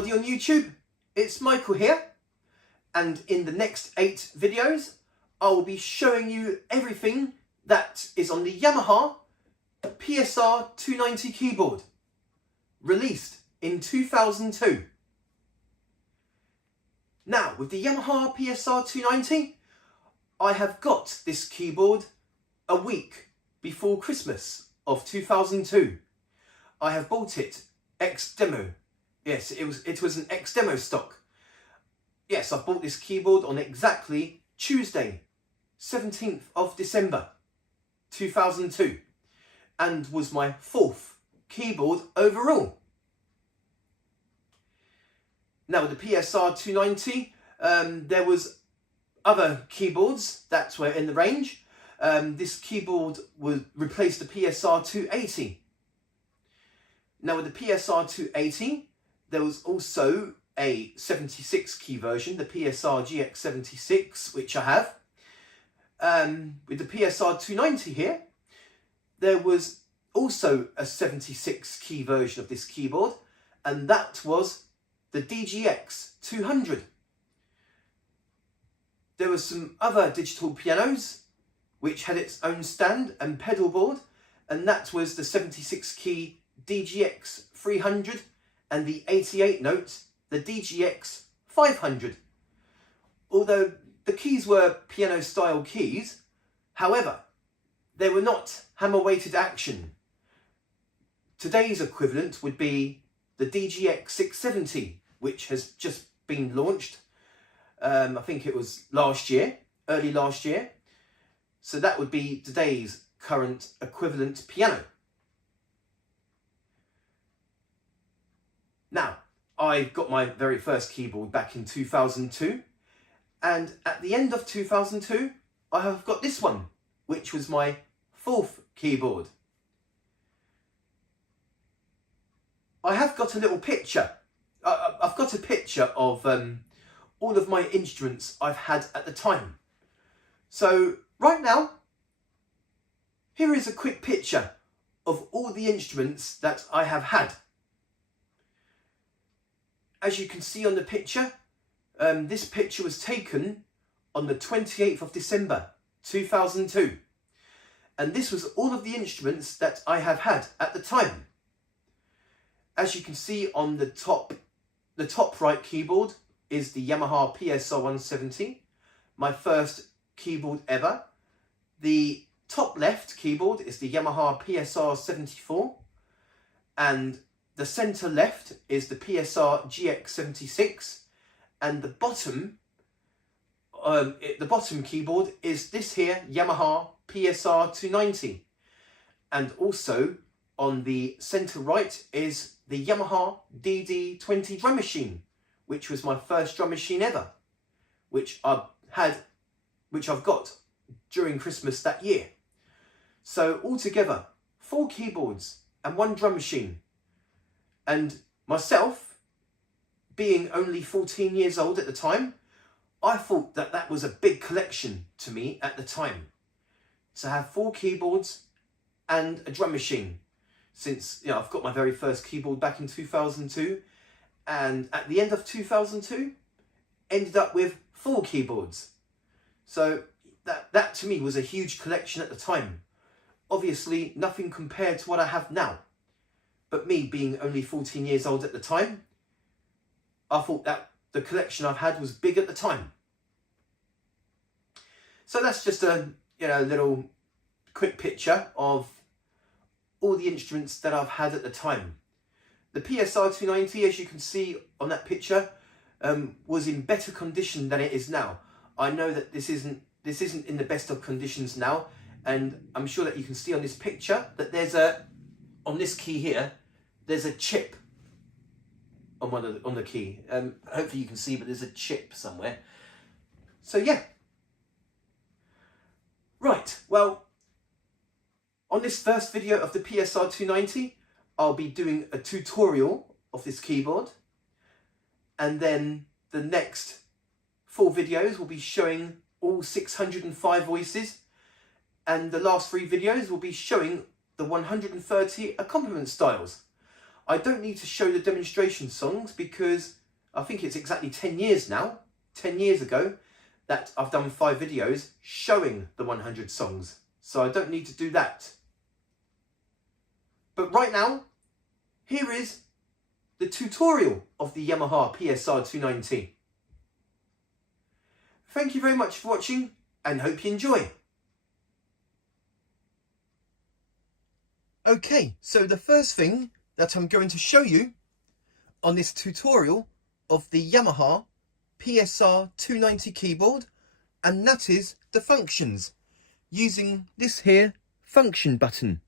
everybody on YouTube, it's Michael here, and in the next 8 videos I will be showing you everything that is on the Yamaha PSR-290 keyboard, released in 2002. Now, with the Yamaha PSR-290, I have got this keyboard a week before Christmas of 2002. I have bought it ex-demo. Yes, it was an ex-demo stock. Yes, I bought this keyboard on exactly Tuesday, 17th of December 2002, and was my 4th keyboard overall. Now with the PSR-290, there was other keyboards that were in the range. This keyboard would replace the PSR-280. Now with the PSR-280, there was also a 76 key version, the PSR-GX76, which I have. With the PSR-290 here, there was also a 76 key version of this keyboard, and that was the DGX200. There were some other digital pianos which had its own stand and pedal board, and that was the 76 key DGX300 and the 88 notes, the DGX500. Although the keys were piano style keys, however, they were not hammer weighted action. Today's equivalent would be the DGX670, which has just been launched. I think it was early last year. So that would be today's current equivalent piano. Now, I got my very first keyboard back in 2002, and at the end of 2002, I have got this one, which was my 4th keyboard. I have got a little picture. I've got a picture of all of my instruments I've had at the time. So right now, here is a quick picture of all the instruments that I have had. As you can see on the picture, this picture was taken on the 28th of December 2002. And this was all of the instruments that I have had at the time. As you can see on the top right keyboard is the Yamaha PSR-170, my first keyboard ever. The top left keyboard is the Yamaha PSR-74, and the centre left is the PSR-GX76, and the bottom keyboard is this here Yamaha PSR-290, and also on the centre right is the Yamaha DD20 drum machine, which was my first drum machine ever, which I've got during Christmas that year. So altogether, 4 keyboards and 1 drum machine. And myself, being only 14 years old at the time, I thought that that was a big collection to me at the time, to have 4 keyboards and a drum machine. Since I've got my very first keyboard back in 2002, and at the end of 2002, ended up with 4 keyboards. So that to me was a huge collection at the time. Obviously, nothing compared to what I have now. But me being only 14 years old at the time, I thought that the collection I've had was big at the time. So that's just a little quick picture of all the instruments that I've had at the time. The PSR-290, as you can see on that picture, was in better condition than it is now. I know that this isn't in the best of conditions now, and I'm sure that you can see on this picture that there's on this key here, there's a chip on the key. Hopefully you can see, but there's a chip somewhere. So yeah. Right, well, on this first video of the PSR-290, I'll be doing a tutorial of this keyboard, and then the next 4 videos will be showing all 605 voices, and the last 3 videos will be showing the 130 accompaniment styles. I don't need to show the demonstration songs because I think it's exactly 10 years now, 10 years ago, that I've done 5 videos showing the 100 songs. So I don't need to do that. But right now, here is the tutorial of the Yamaha PSR-290. Thank you very much for watching and hope you enjoy. Okay, so the first thing that I'm going to show you on this tutorial of the Yamaha PSR-290 keyboard, and that is the functions using this here function button.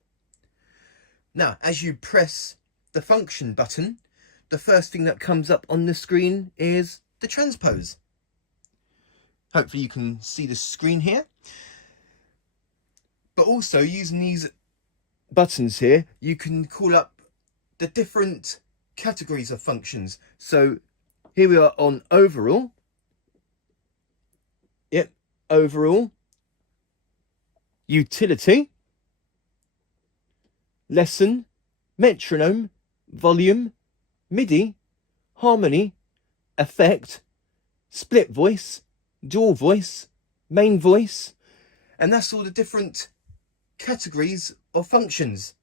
Now, as you press the function button, the first thing that comes up on the screen is the transpose. Hopefully you can see the screen here. But also using these buttons here, you can call up the different categories of functions. So here we are on overall. Yep, overall. Utility. Lesson. Metronome. Volume. MIDI. Harmony. Effect. Split voice. Dual voice. Main voice. And that's all the different categories of functions.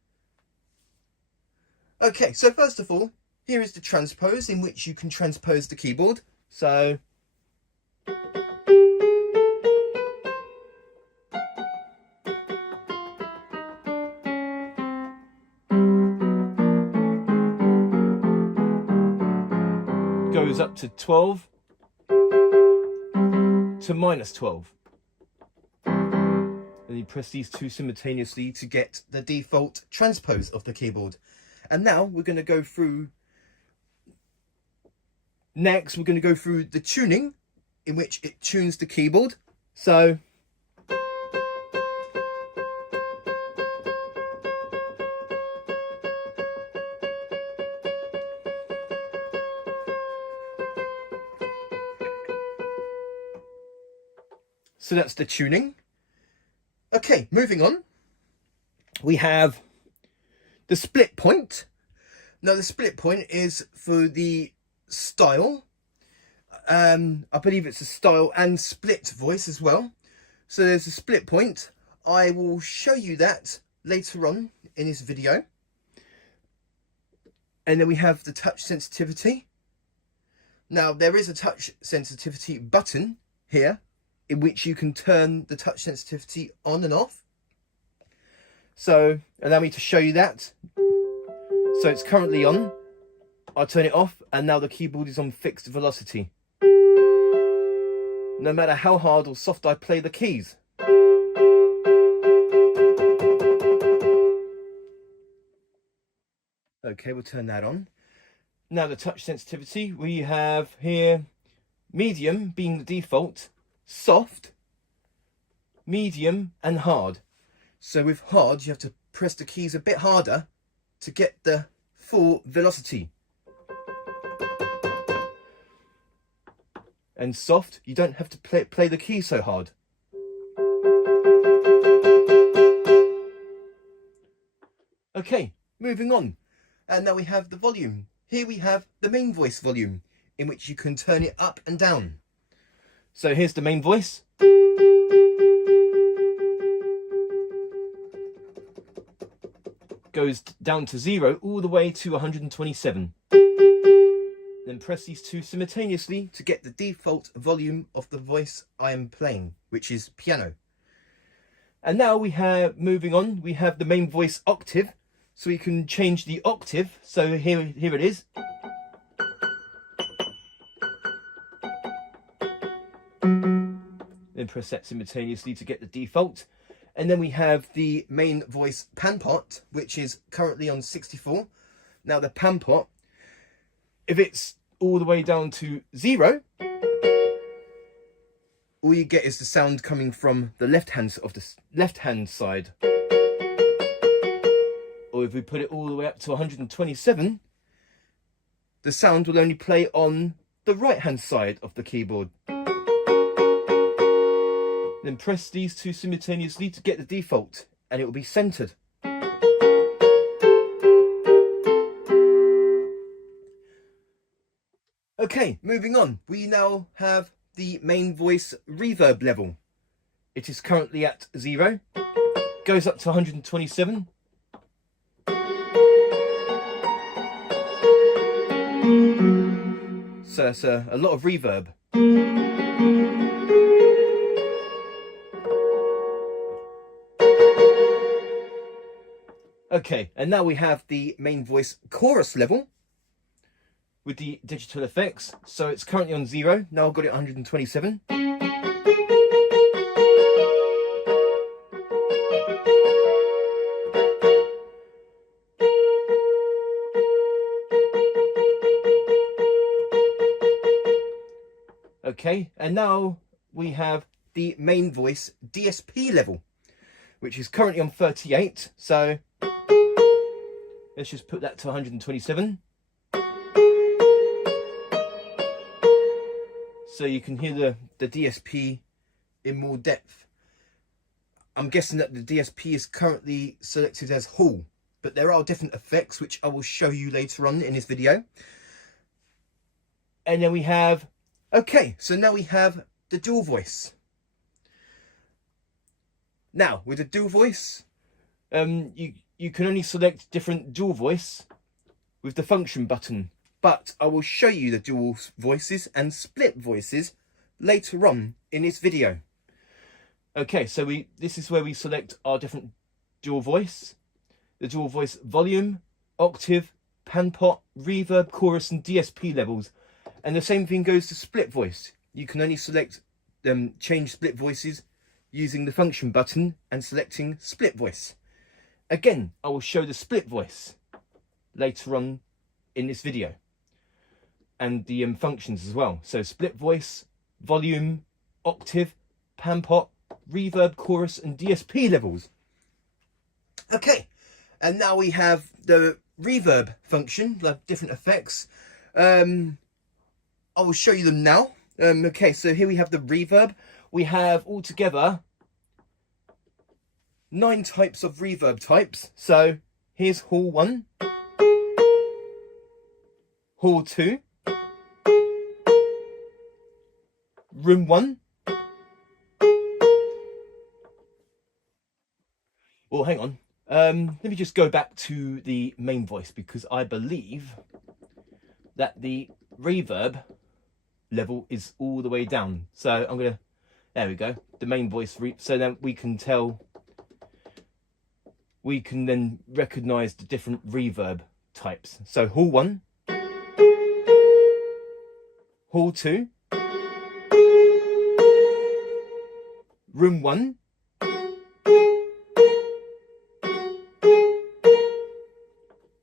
Okay, so first of all, here is the transpose, in which you can transpose the keyboard. So goes up to 12 to -12. And you press these two simultaneously to get the default transpose of the keyboard. And now we're going to go through, next we're going to go through the tuning, in which it tunes the keyboard. So that's the tuning. Okay, moving on. We have the split point. Now the split point is for the style. I believe it's a style and split voice as well. So there's a split point. I will show you that later on in this video. And then we have the touch sensitivity. Now there is a touch sensitivity button here, in which you can turn the touch sensitivity on and off. So allow me to show you that. So it's currently on. I'll turn it off, and now the keyboard is on fixed velocity, no matter how hard or soft I play the keys. Okay, we'll turn that on. Now the touch sensitivity, we have here medium being the default, soft, medium and hard. So with hard, you have to press the keys a bit harder to get the full velocity. And soft, you don't have to play the key so hard. Okay, moving on. And now we have the volume. Here we have the main voice volume, in which you can turn it up and down. So here's the main voice. Goes down to 0 all the way to 127. Then press these two simultaneously to get the default volume of the voice I am playing, which is piano. And now we have, moving on, we have the main voice octave. So we can change the octave. So here it is. Then press that simultaneously to get the default. And then we have the main voice pan pot, which is currently on 64. Now the pan pot, if it's all the way down to 0, all you get is the sound coming from the left hand side. Or if we put it all the way up to 127, the sound will only play on the right hand side of the keyboard. Then press these two simultaneously to get the default, and it will be centered. Okay, moving on. We now have the main voice reverb level. It is currently at 0. Goes up to 127. So it's a lot of reverb. Okay, and now we have the main voice chorus level with the digital effects. So it's currently on 0. Now I've got it 127. Okay, and now we have the main voice DSP level, which is currently on 38. So let's just put that to 127. So you can hear the DSP in more depth. I'm guessing that the DSP is currently selected as Hall, but there are different effects which I will show you later on in this video. And then we have, okay, so now we have the dual voice. Now with the dual voice, you can only select different dual voice with the function button, but I will show you the dual voices and split voices later on in this video. Okay, so this is where we select our different dual voice. The dual voice volume, octave, panpot, reverb, chorus and DSP levels. And the same thing goes to split voice. You can only select change split voices using the function button and selecting split voice. Again, I will show the split voice later on in this video, and the functions as well. So split voice, volume, octave, panpot, reverb, chorus and DSP levels. Okay, and now we have the reverb function, like different effects. I will show you them now. Okay, so here we have the reverb. We have altogether 9 types of reverb types. So here's Hall 1, Hall 2, Room 1. Well, hang on. Let me just go back to the main voice, because I believe that the reverb level is all the way down. So I'm going to, there we go, the main voice, so then we can tell, we can then recognize the different reverb types. So Hall 1, Hall 2, Room 1,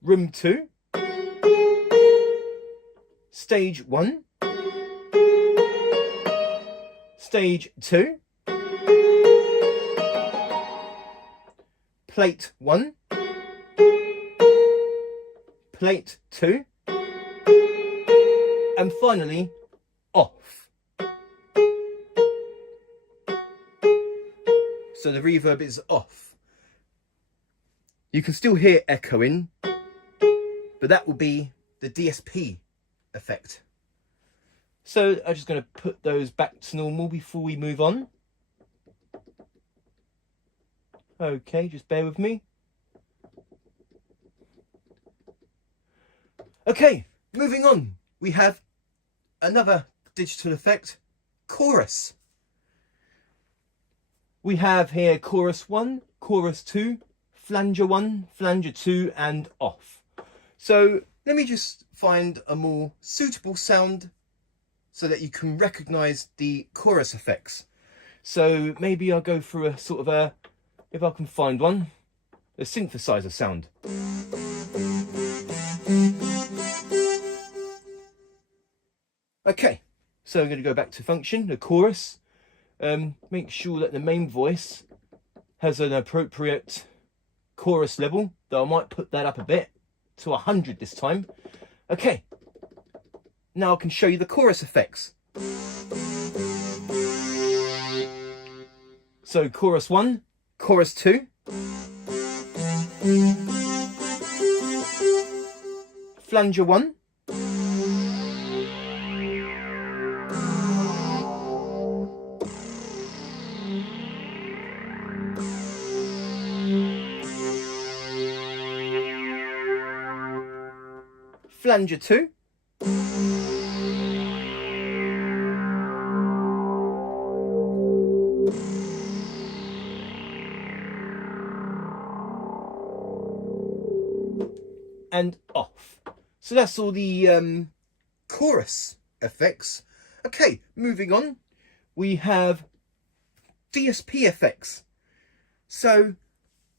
Room 2, Stage 1, Stage 2, Plate 1, Plate 2, and finally off. So the reverb is off. You can still hear echoing, but that will be the DSP effect. So I'm just going to put those back to normal before we move on. Okay, just bear with me. Okay, moving on. We have another digital effect, chorus. We have here chorus 1, chorus 2, flanger 1, flanger 2 and off. So let me just find a more suitable sound so that you can recognize the chorus effects. So maybe I'll go for a sort of a, if I can find one, a synthesizer sound. Okay, so I'm going to go back to function, the chorus. Make sure that the main voice has an appropriate chorus level, though I might put that up a bit to 100 this time. Okay, now I can show you the chorus effects. So chorus 1, chorus 2, flanger 1, Flanger 2. And off. So that's all the chorus effects. Okay, moving on. We have DSP effects. So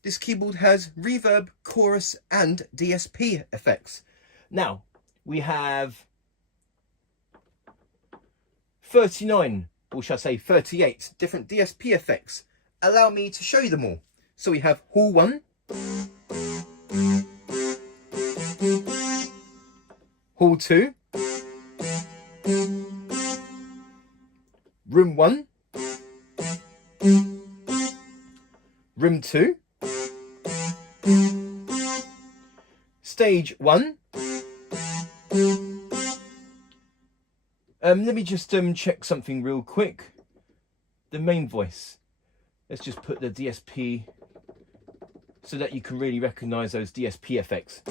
this keyboard has reverb, chorus and DSP effects. Now we have 39, or shall I say 38 different DSP effects. Allow me to show you them all. So we have Hall 1, Hall 2, Room 1, Room 2, Stage 1. Let me just check something real quick. The main voice. Let's just put the DSP so that you can really recognize those DSP effects.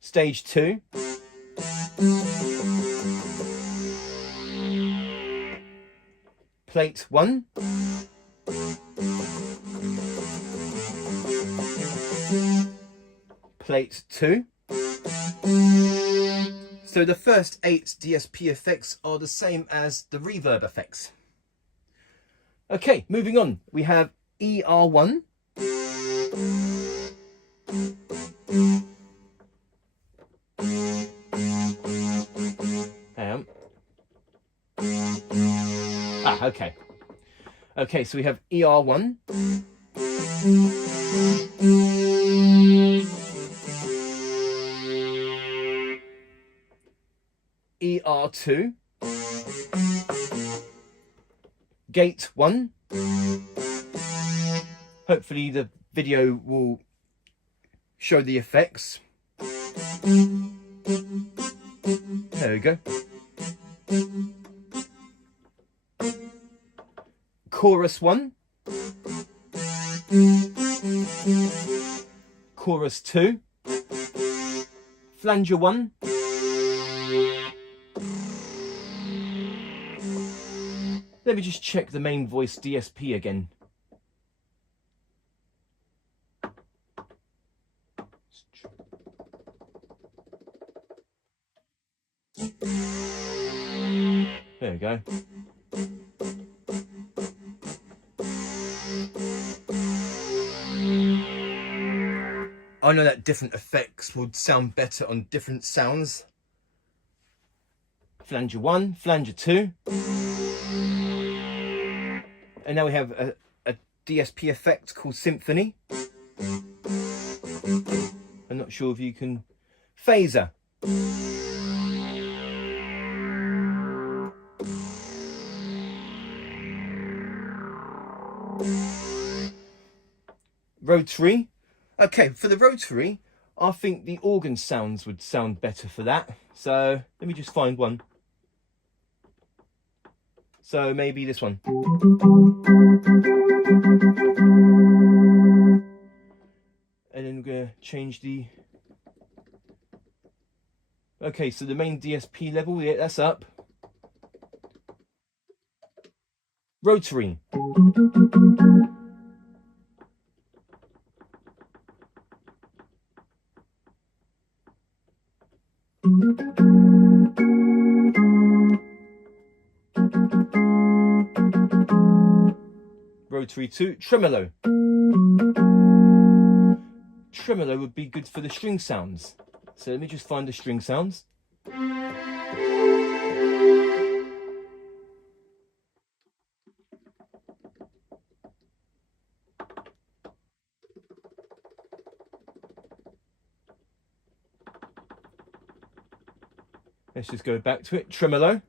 Stage 2. Plate 1. Plate 2. So the first 8 DSP effects are the same as the reverb effects. Okay, moving on. We have ER1. Okay. Okay, so we have ER1. ER2. Gate 1. Hopefully the video will show the effects. There we go. Chorus 1. Chorus 2. Flanger 1. Let me just check the main voice DSP again. There we go. I know that different effects would sound better on different sounds. Flanger 1, Flanger 2. And now we have a DSP effect called Symphony. I'm not sure if you can... Phaser. Rotary. Okay, for the rotary, I think the organ sounds would sound better for that. So let me just find one. So maybe this one. And then we're going to change the... Okay, so the main DSP level, yeah, that's up. Rotary. Rotary 2, tremolo. Tremolo would be good for the string sounds. So let me just find the string sounds. Let's just go back to it. Tremolo.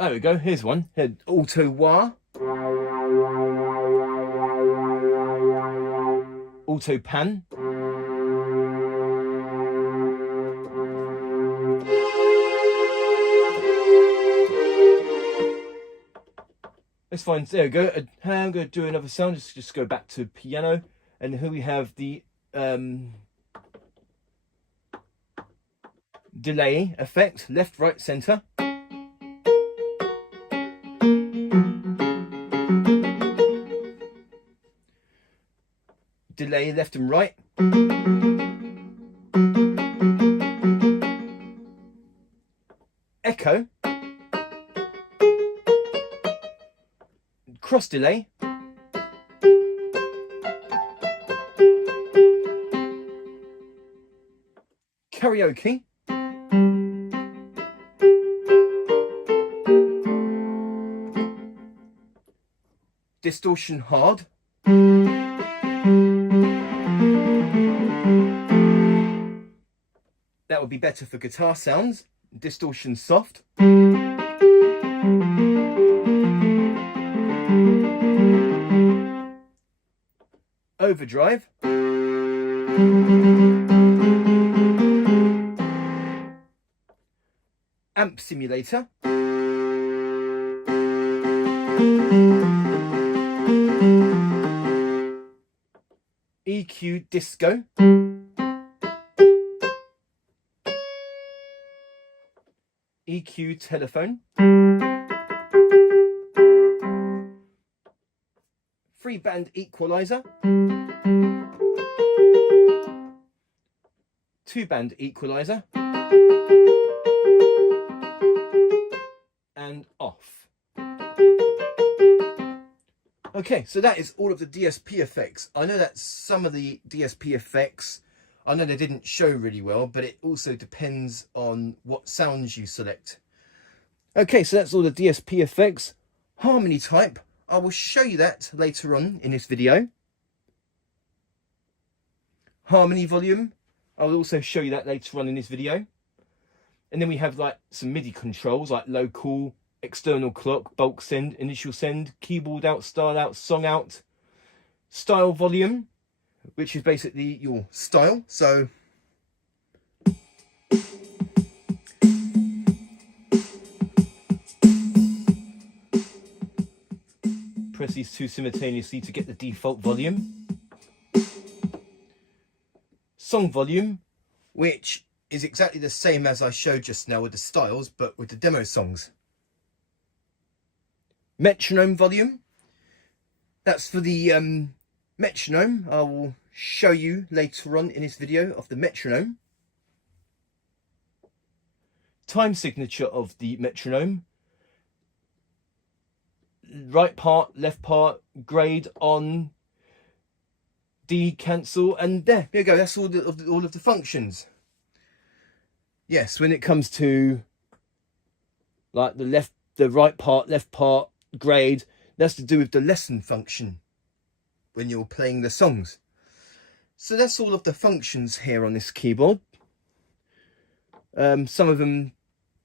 There we go, here's one. Auto wah. Auto pan. find, there we go. I'm going to do another sound. Just go back to piano, and here we have the delay effect, left, right, center. Delay left and right. Echo. Cross delay. Karaoke. Distortion hard. That would be better for guitar sounds. Distortion soft. Overdrive. Amp simulator. EQ disco. EQ telephone. 3-band equalizer. 2-band equalizer. And off. Okay, so that is all of the DSP effects. I know that some of the DSP effects, I know they didn't show really well, but it also depends on what sounds you select. Okay, so that's all the DSP effects. Harmony type, I will show you that later on in this video. Harmony volume, I will also show you that later on in this video. And then we have like some MIDI controls like local, external clock, bulk send, initial send, keyboard out, style out, song out, style volume, which is basically your style. So press these two simultaneously to get the default volume. Song volume, which is exactly the same as I showed just now with the styles, but with the demo songs. Metronome volume, that's for the metronome. I will show you later on in this video of the metronome. Time signature of the metronome. Right part, left part, grade, on, D, cancel, and there you go. That's all of the functions. Yes, when it comes to like the right part, left part, grade, that's to do with the lesson function when you're playing the songs. So that's all of the functions here on this keyboard. Some of them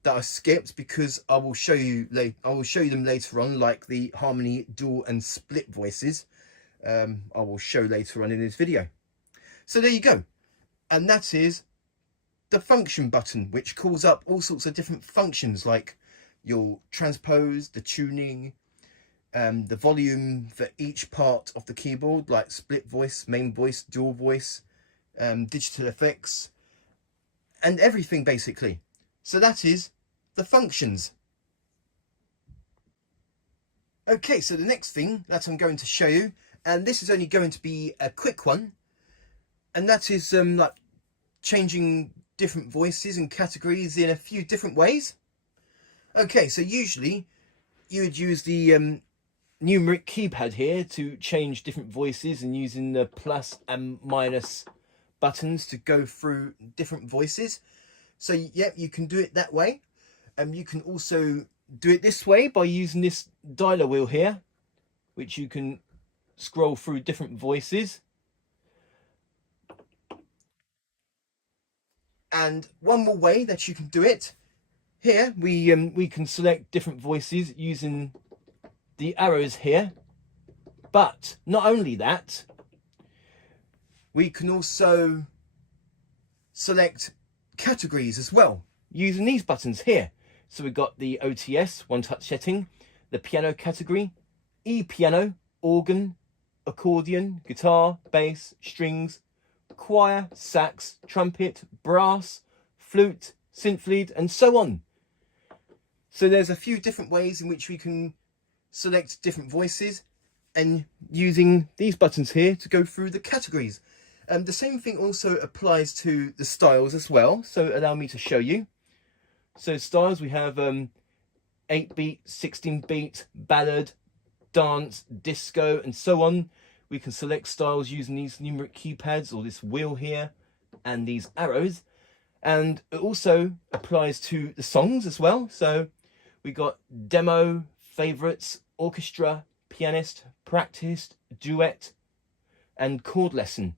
that I skipped because I will show you them later on, like the harmony, dual and split voices. I will show later on in this video. So there you go, and that is the function button, which calls up all sorts of different functions like your transpose, the tuning, the volume for each part of the keyboard, like split voice, main voice, dual voice, digital effects, and everything basically. So that is the functions. Okay, so the next thing that I'm going to show you, and this is only going to be a quick one, and that is like changing different voices and categories in a few different ways. Okay, so usually you would use the numeric keypad here to change different voices, and using the plus and minus buttons to go through different voices. So yeah, you can do it that way. You can also do it this way by using this dialer wheel here, which you can scroll through different voices. And one more way that you can do it, here we can select different voices using the arrows here. But not only that, we can also select categories as well using these buttons here. So we've got the OTS, one touch setting, the piano category, E-piano, organ, accordion, guitar, bass, strings, choir, sax, trumpet, brass, flute, synth lead, and so on. So there's a few different ways in which we can select different voices, and using these buttons here to go through the categories. The same thing also applies to the styles as well, so allow me to show you. So styles, we have 8-beat, 16-beat, ballad, dance, disco, and so on. We can select styles using these numeric keypads, or this wheel here, and these arrows. And it also applies to the songs as well. So we got demo, favorites, orchestra, pianist, practiced, duet, and chord lesson.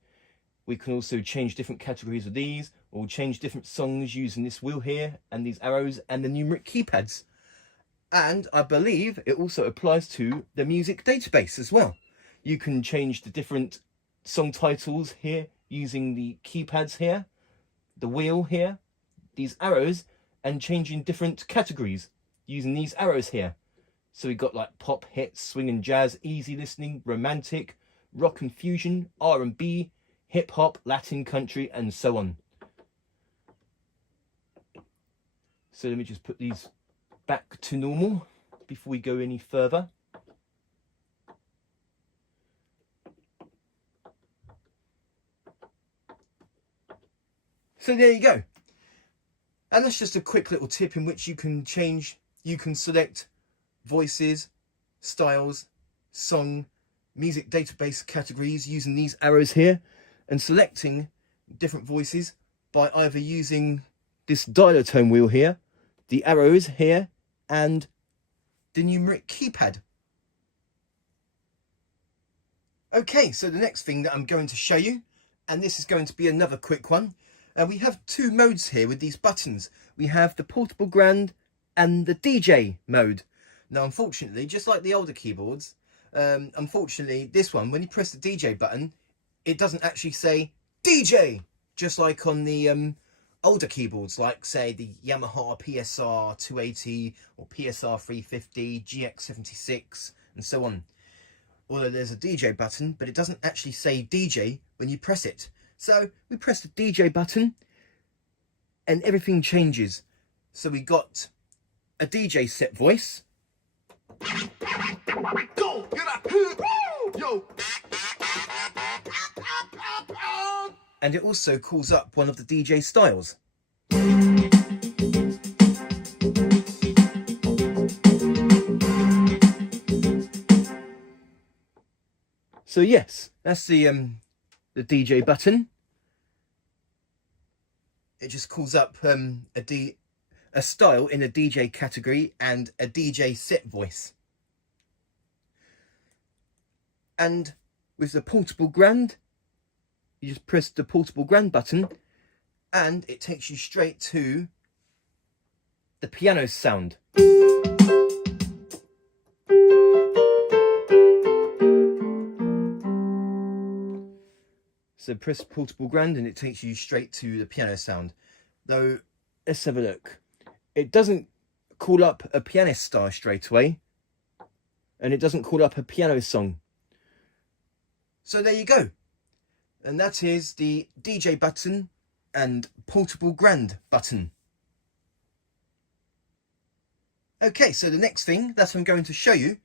We can also change different categories of these, or change different songs using this wheel here, and these arrows, and the numeric keypads. And I believe it also applies to the music database as well. You can change the different song titles here using the keypads here, the wheel here, these arrows, and changing different categories using these arrows here. So we've got like pop, hits, swing and jazz, easy listening, romantic, rock and fusion, R&B, hip hop, Latin, country, and so on. So let me just put these back to normal before we go any further. So there you go. And that's just a quick little tip in which you can select voices, styles, song, music database categories using these arrows here, and selecting different voices by either using this dialer tone wheel here, the arrows here, and the numeric keypad. Okay, so the next thing that I'm going to show you, and this is going to be another quick one, we have two modes here with these buttons. We have the portable grand and the DJ mode. Now, unfortunately, just like the older keyboards, unfortunately, this one, when you press the DJ button, it doesn't actually say DJ, just like on the older keyboards, like, say, the Yamaha PSR-290 or PSR-350, GX76, and so on. Although there's a DJ button, but it doesn't actually say DJ when you press it. So we press the DJ button and everything changes. So we got a DJ set voice. Go, get up, yo. And it also calls up one of the DJ styles. So yes, that's the DJ button. It just calls up a style in a DJ category and a DJ set voice. And with the portable grand, you just press the portable grand button and it takes you straight to the piano sound. So press portable grand and it takes you straight to the piano sound. Though, let's have a look. It doesn't call up a pianist star straight away, and it doesn't call up a piano song. So there you go. And that is the DJ button and portable grand button. Okay, so the next thing that I'm going to show you,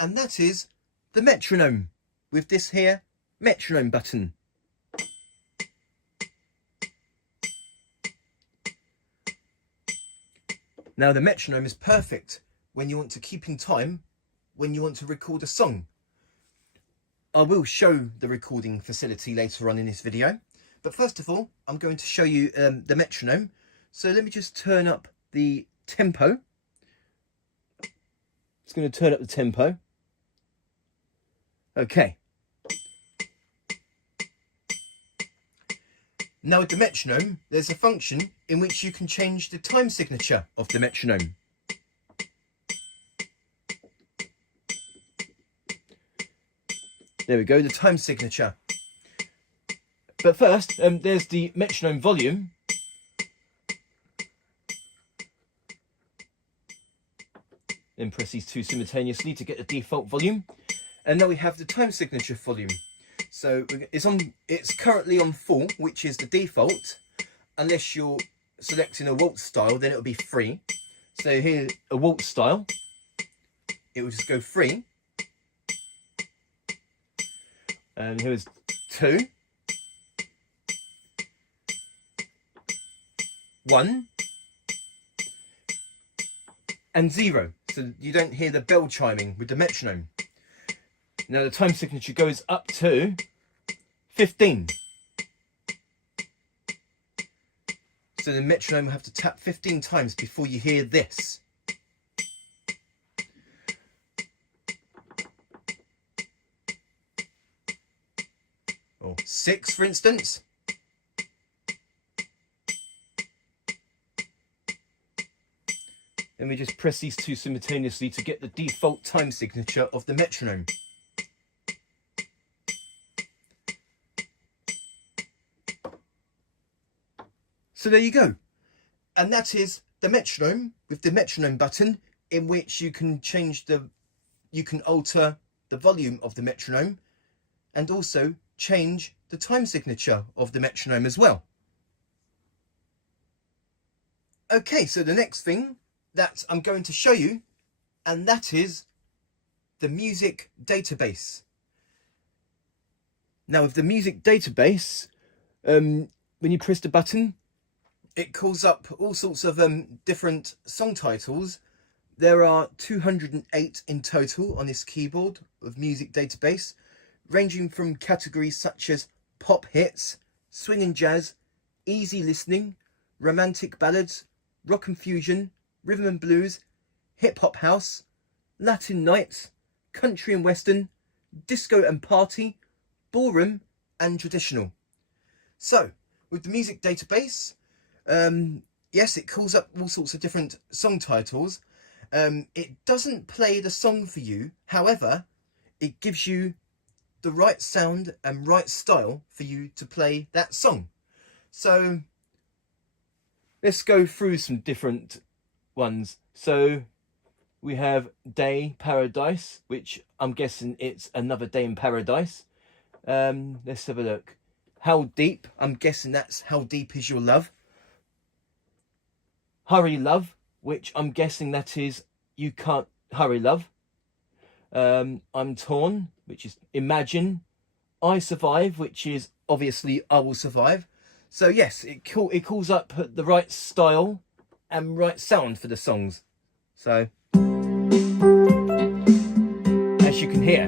and that is the metronome with this here metronome button. Now, the metronome is perfect when you want to keep in time, when you want to record a song. I will show the recording facility later on in this video, but first of all, I'm going to show you the metronome. So let me just turn up the tempo. It's going to turn up the tempo. Okay. Now with the metronome, there's a function in which you can change the time signature of the metronome. There we go, the time signature. But first, there's the metronome volume. Then press these two simultaneously to get the default volume. And now we have the time signature volume. So it's currently on full, which is the default. Unless you're selecting a waltz style, then it'll be free. So here, a waltz style, it will just go free. And here's 2, 1, and 0. So you don't hear the bell chiming with the metronome. Now the time signature goes up to 15. So the metronome will have to tap 15 times before you hear this. Or 6, for instance. Then we just press these two simultaneously to get the default time signature of the metronome. So there you go. And that is the metronome with the metronome button, in which you can alter the volume of the metronome and also change the time signature of the metronome as well. Okay, so the next thing that I'm going to show you, and that is the music database. Now with the music database, when you press the button, it calls up all sorts of different song titles. There are 208 in total on this keyboard of music database, ranging from categories such as pop hits, swing and jazz, easy listening, romantic ballads, rock and fusion, rhythm and blues, hip hop house, Latin nights, country and western, disco and party, ballroom and traditional. So with the music database, yes, it calls up all sorts of different song titles. It doesn't play the song for you. However, it gives you the right sound and right style for you to play that song. So let's go through some different ones. So we have Day Paradise, which I'm guessing it's Another Day in Paradise. Let's have a look. How Deep, I'm guessing that's How Deep Is Your Love. Hurry Love, which I'm guessing that is You Can't Hurry Love. I'm Torn, which is Imagine. I Survive, which is obviously I Will Survive. So yes, it calls up the right style and right sound for the songs. So as you can hear.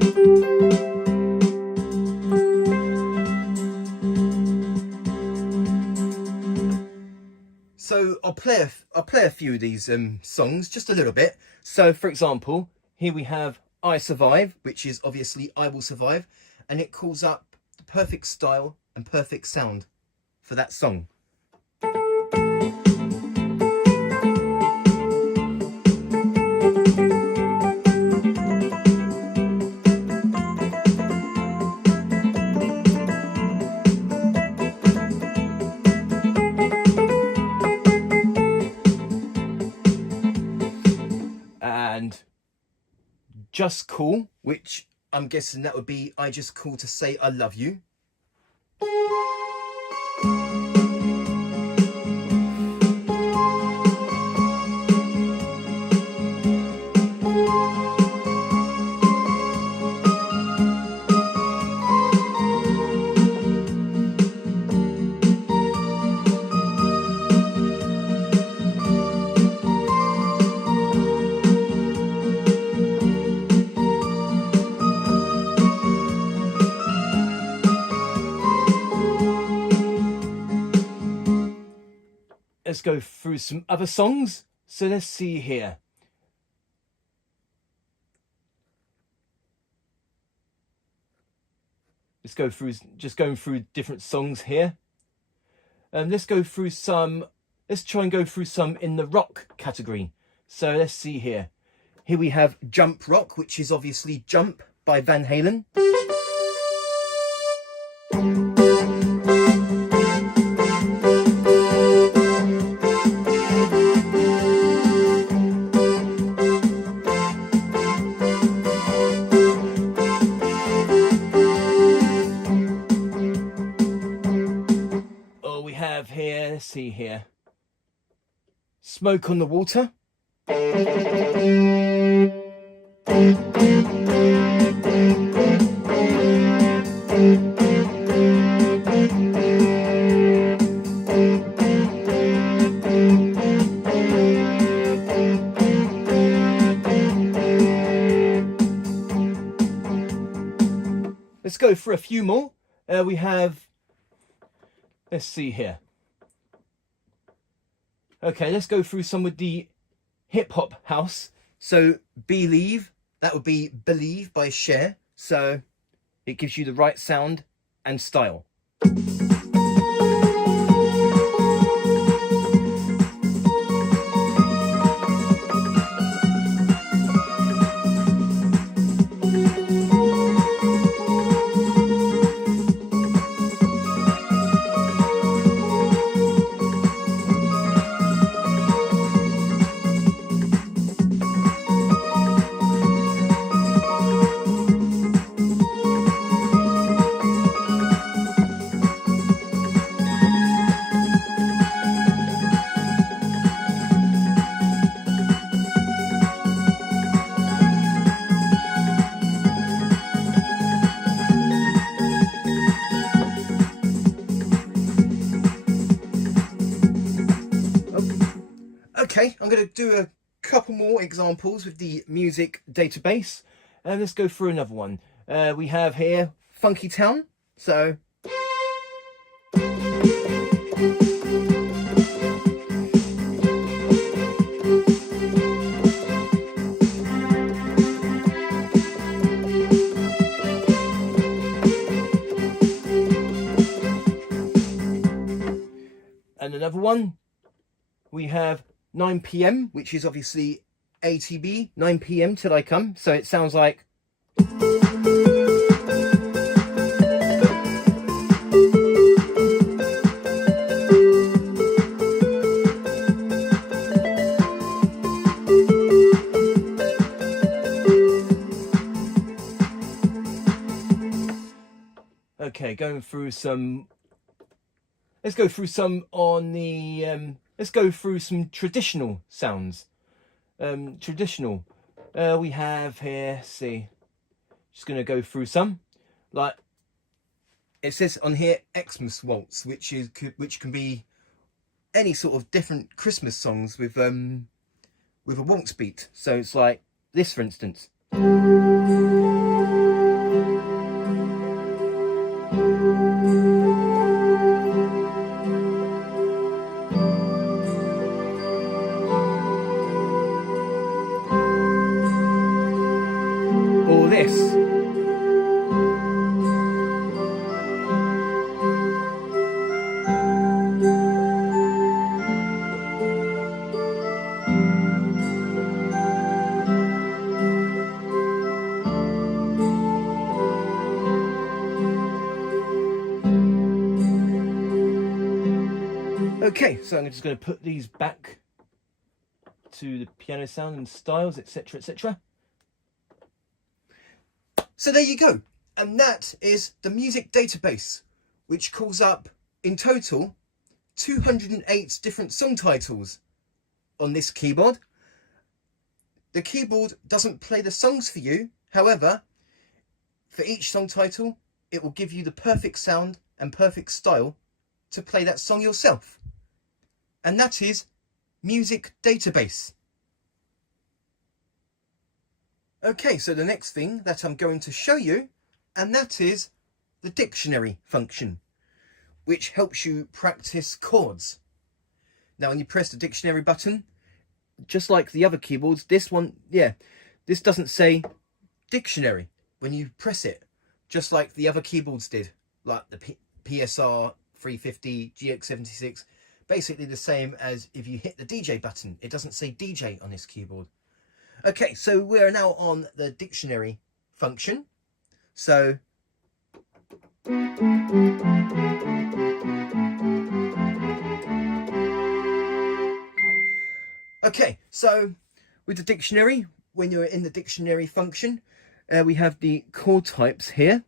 So I'll play a few of these songs, just a little bit. So for example, here we have I Survive, which is obviously I Will Survive, and it calls up the perfect style and perfect sound for that song. And Just Call, which I'm guessing that would be I Just Call to Say I Love You. Let's go through some other songs. So let's see here. Let's go through, just going through different songs here. Let's go through some, let's try and go through some in the rock category. So let's see here. Here we have Jump Rock, which is obviously Jump by Van Halen. let's see here. Smoke on the Water. Let's go for a few more. We have, let's see here. Okay, let's go through some with the hip hop house. So Believe, that would be Believe by Cher. So it gives you the right sound and style. Okay, I'm going to do a couple more examples with the music database. And let's go through another one. We have here Funky Town. So and another one, we have 9 PM, which is obviously ATB, 9 PM till I come. So it sounds like. Okay, going through some. Let's go through some on the. Let's go through some traditional sounds. Traditional. We have here, see, just going to go through some. Like, it says on here, Xmas Waltz, which can be any sort of different Christmas songs with a waltz beat. So it's like this, for instance. Or this. Okay, so I'm just going to put these back to the piano sound and styles, etc, etc. So there you go. And that is the music database, which calls up, in total, 208 different song titles on this keyboard. The keyboard doesn't play the songs for you. However, for each song title, it will give you the perfect sound and perfect style to play that song yourself. And that is music database. Okay, so the next thing that I'm going to show you, and that is the dictionary function, which helps you practice chords. Now, when you press the dictionary button, just like the other keyboards, this one, this doesn't say dictionary when you press it, just like the other keyboards did, like the PSR-350, GX76, basically the same as if you hit the DJ button. It doesn't say DJ on this keyboard. Okay, so we're now on the dictionary function. So okay, so with the dictionary, when you're in the dictionary function, we have the chord types here,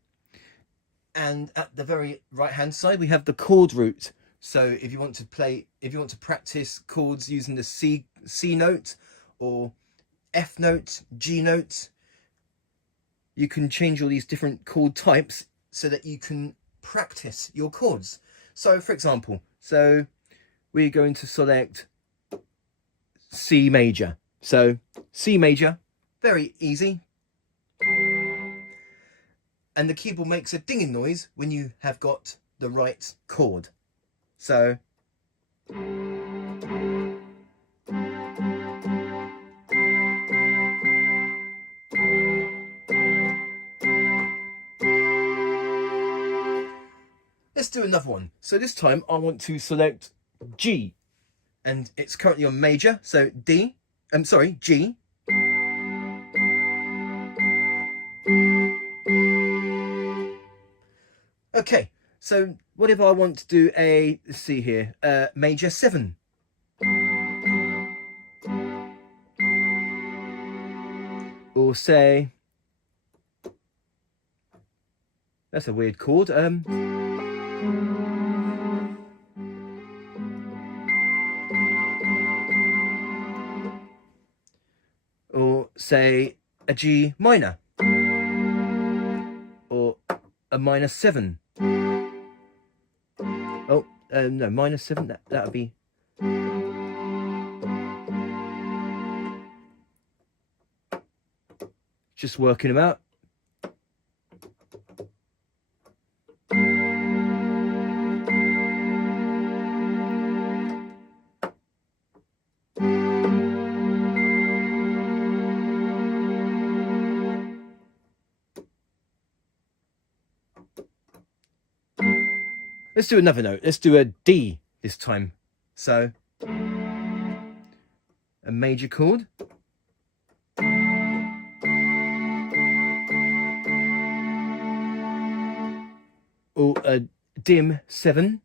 and at the very right hand side we have the chord root. So if you want to practice chords using the C note or F note, G note, you can change all these different chord types so that you can practice your chords. So for example, so we're going to select C major. So C major, very easy. And the keyboard makes a dinging noise when you have got the right chord. So let's do another one. So this time I want to select G, and it's currently on major, so D, G. Okay, so what if I want to do a, let's see here, major 7. Or say, that's a weird chord, or say a G minor, or a minor 7. Oh, no, minor 7, that would be... Just working them out. Let's do another note. Let's do a D this time. So, a major chord. Or a dim 7.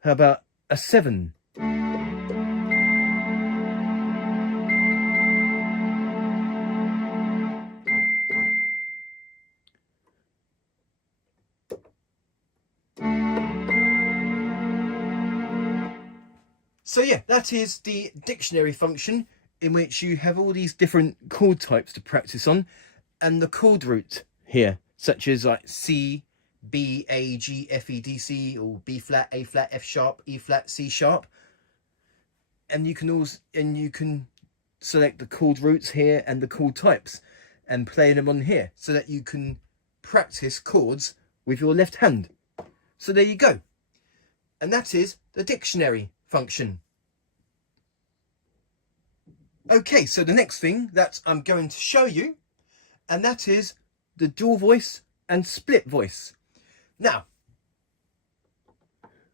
How about a 7? So yeah, that is the dictionary function, in which you have all these different chord types to practice on, and the chord root here, such as like C, B, A, G, F, E, D, C, or B flat, A flat, F sharp, E flat, C sharp. And you can select the chord roots here and the chord types and play them on here so that you can practice chords with your left hand. So there you go. And that is the dictionary function. Okay, so the next thing that I'm going to show you, and that is the dual voice and split voice. Now,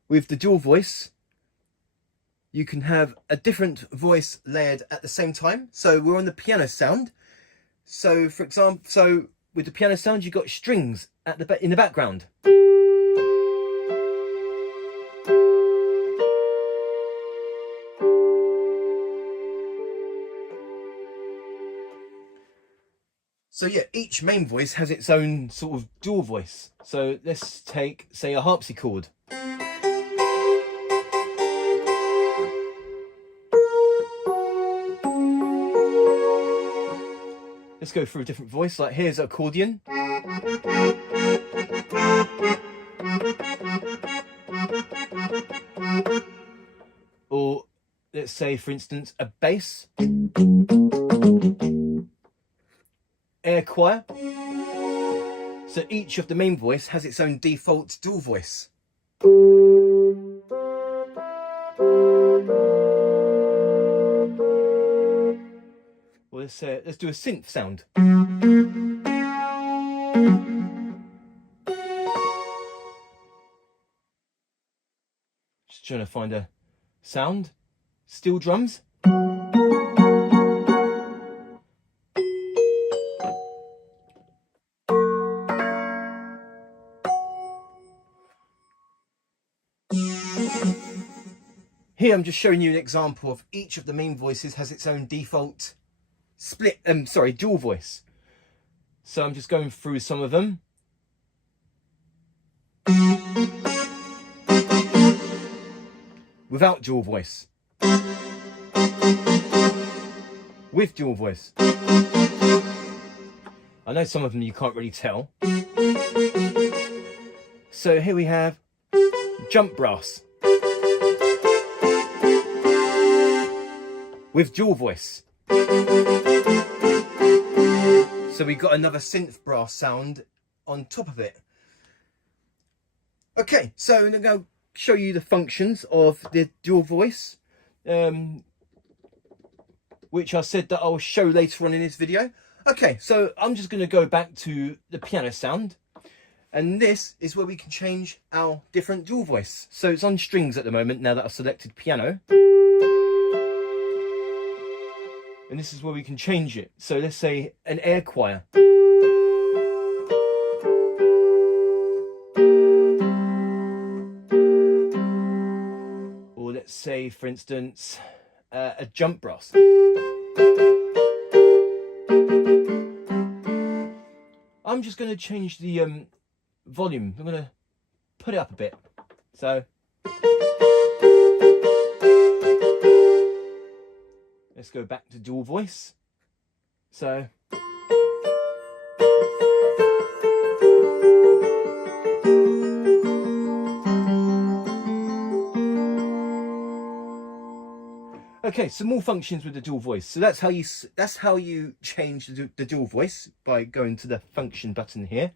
with the dual voice, you can have a different voice layered at the same time. So we're on the piano sound. So for example, with the piano sound, you've got strings in the background. So yeah, each main voice has its own sort of dual voice. So let's take, say, a harpsichord. Let's go through a different voice, like here's an accordion. Or let's say, for instance, a bass. Air choir. So each of the main voice has its own default dual voice. Well, let's do a synth sound. Just trying to find a sound. Steel drums. here I'm just showing you an example of each of the main voices has its own default dual voice. So I'm just going through some of them. Without dual voice. With dual voice. I know some of them you can't really tell. So here we have jump brass. With dual voice. So we got another synth brass sound on top of it. Okay, so I'm going to show you the functions of the dual voice, which I said that I'll show later on in this video. Okay, so I'm just going to go back to the piano sound, and this is where we can change our different dual voice. So it's on strings at the moment now that I've selected piano. And this is where we can change it. So let's say an air choir. Or let's say, for instance, a jump brass. I'm just going to change the volume. I'm going to put it up a bit. So let's go back to dual voice. So okay, some more functions with the dual voice. So that's how you change the dual voice, by going to the function button here.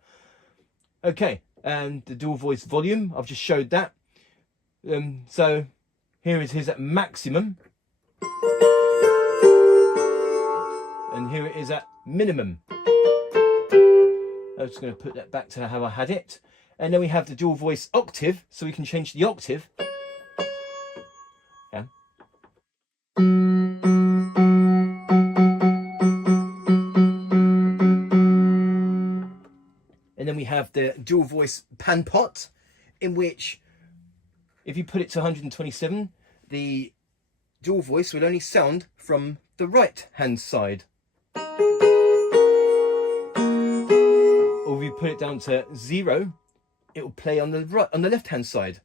Okay, and the dual voice volume, I've just showed that. So here it is at maximum. And here it is at minimum. I'm just going to put that back to how I had it. And then we have the dual voice octave, so we can change the octave. Yeah. And then we have the dual voice pan pot, in which if you put it to 127, the dual voice will only sound from the right hand side. Or if you put it down to 0, it will play on the left hand side.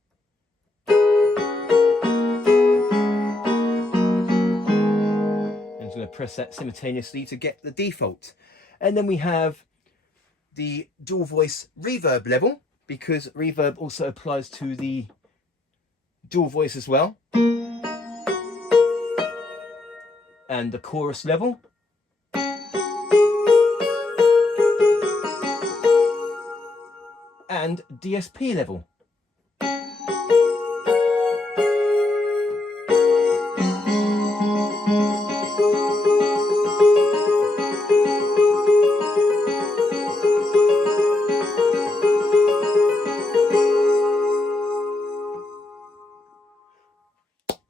I'm just going to press that simultaneously to get the default. And then we have the dual voice reverb level, because reverb also applies to the dual voice as well. And the chorus level. And DSP level.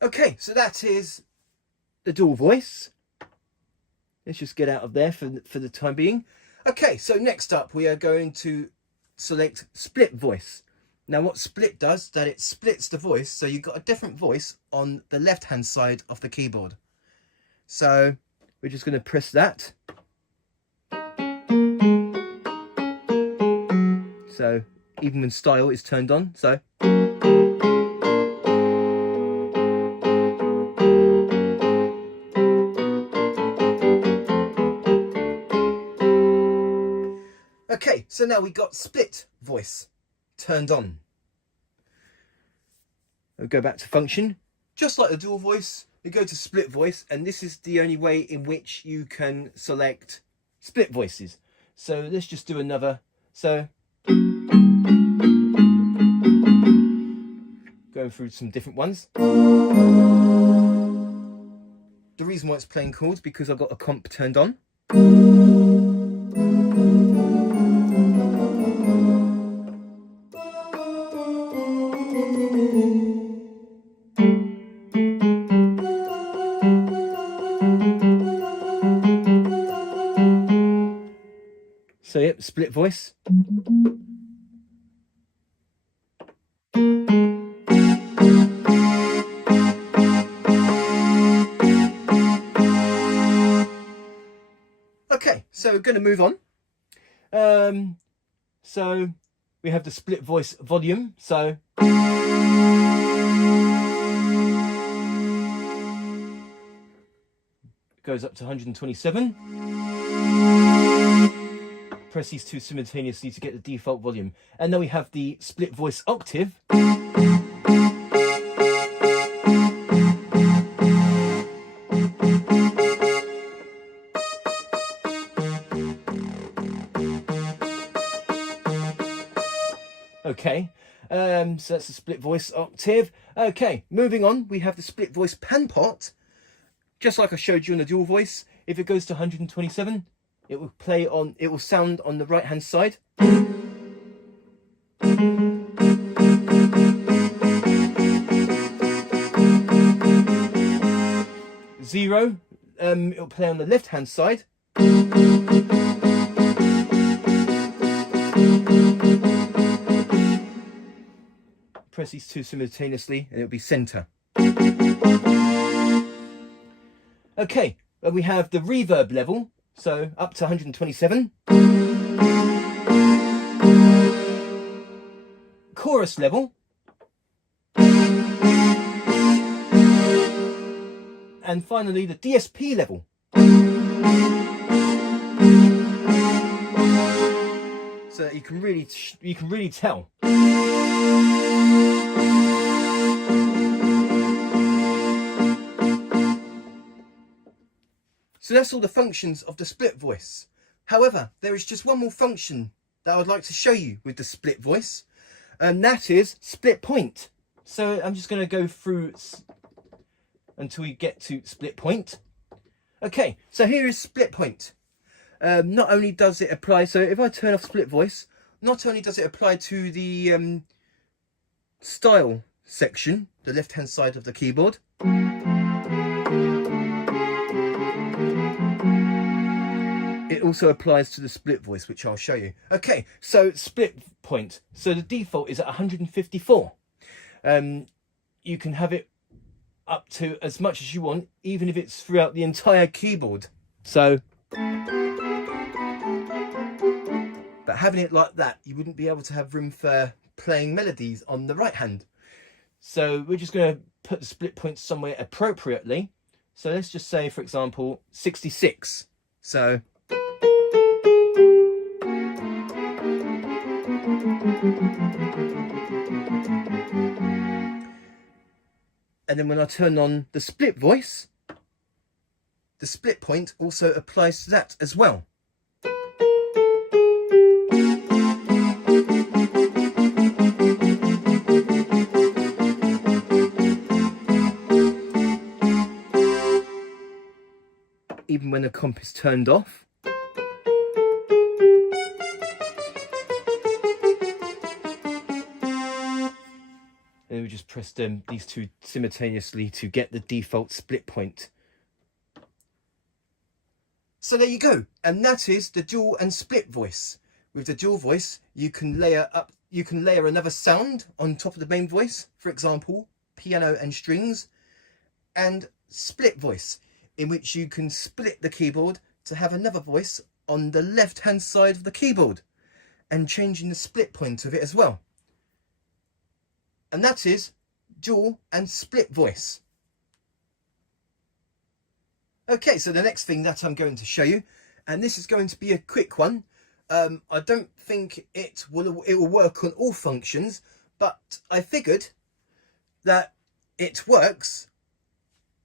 Okay, so that is the dual voice. Let's just get out of there for the time being. Okay, so next up we are going to select split voice. Now what split does, that it splits the voice, so you've got a different voice on the left hand side of the keyboard. So we're just going to press that. So even when style is turned on, so okay, so now we got split voice turned on. We'll go back to function. Just like the dual voice, we go to split voice, and this is the only way in which you can select split voices. So let's just do another. So going through some different ones. The reason why it's playing chords, because I've got a comp turned on. So yep, split voice. so we're going to move on. So we have the split voice volume. So it goes up to 127. Press these two simultaneously to get the default volume. And then we have the split voice octave. Okay, so that's the split voice octave. Okay, moving on, we have the split voice pan pot. Just like I showed you on the dual voice, if it goes to 127, it will play on, it will sound on the right hand side. 0, it will play on the left hand side. Press these two simultaneously and it'll be center. Okay, we have the reverb level, so up to 127. Chorus level. And finally the DSP level. So you can really tell. So that's all the functions of the split voice. However, there is just one more function that I would like to show you with the split voice, and that is split point. So I'm just going to go through until we get to split point. Okay, so here is split point. Not only does it apply, so if I turn off split voice, not only does it apply to the style section, the left hand side of the keyboard, it also applies to the split voice, which I'll show you. Okay, so split point. So the default is at 154. You can have it up to as much as you want, even if it's throughout the entire keyboard. So, but having it like that, you wouldn't be able to have room for playing melodies on the right hand. So we're just going to put the split point somewhere appropriately. So let's just say, for example, 66. So and then when I turn on the split voice, the split point also applies to that as well. Even when the comp is turned off. And we just press these two simultaneously to get the default split point. So there you go, and that is the dual and split voice. With the dual voice, you can layer another sound on top of the main voice, for example, piano and strings, and split voice, in which you can split the keyboard to have another voice on the left hand side of the keyboard, and changing the split point of it as well. And that is dual and split voice. Okay, so the next thing that I'm going to show you, and this is going to be a quick one. I don't think it will work on all functions, but I figured that it works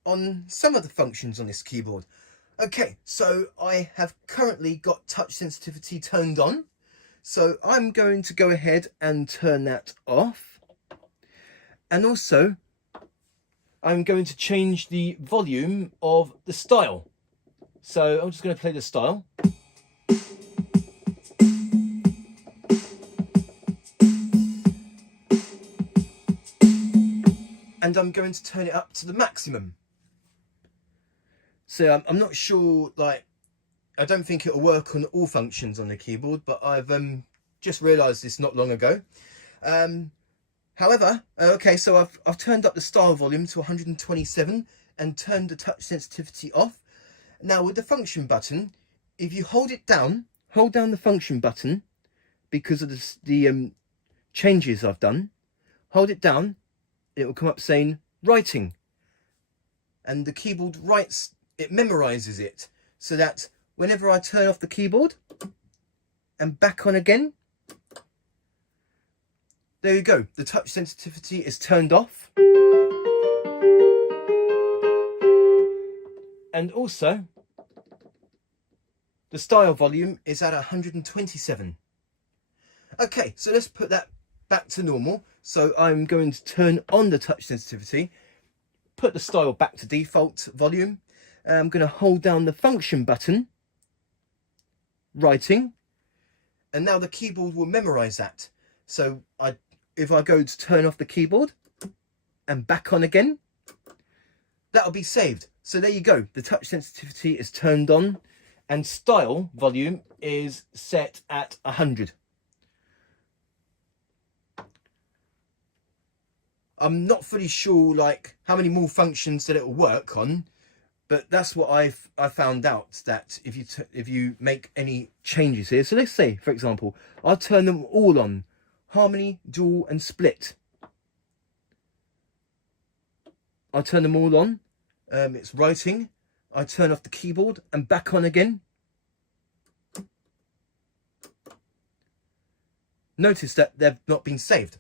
on some of the functions on this keyboard. Okay, so I have currently got touch sensitivity turned on, so I'm going to go ahead and turn that off. And also, I'm going to change the volume of the style. So I'm just going to play the style. And I'm going to turn it up to the maximum. So I'm not sure, like, I don't think it'll work on all functions on the keyboard, but I've just realised this not long ago. However, okay, so I've turned up the style volume to 127 and turned the touch sensitivity off. Now with the function button, if you hold it down, hold down the function button because of the changes I've done. Hold it down, it will come up saying writing. And the keyboard writes, it memorizes it so that whenever I turn off the keyboard and back on again, there you go, the touch sensitivity is turned off. And also, the style volume is at 127. Okay, so let's put that back to normal. So I'm going to turn on the touch sensitivity, put the style back to default volume. I'm going to hold down the function button, writing, and now the keyboard will memorize that. So if I go to turn off the keyboard and back on again, that'll be saved. So there you go, the touch sensitivity is turned on and style volume is set at 100. I'm not fully sure like how many more functions that it will work on, but that's what I found out, that if you make any changes here. So let's say, for example, I'll turn them all on: harmony, dual and split. I turn them all on. It's writing. I turn off the keyboard and back on again. Notice that they've not been saved.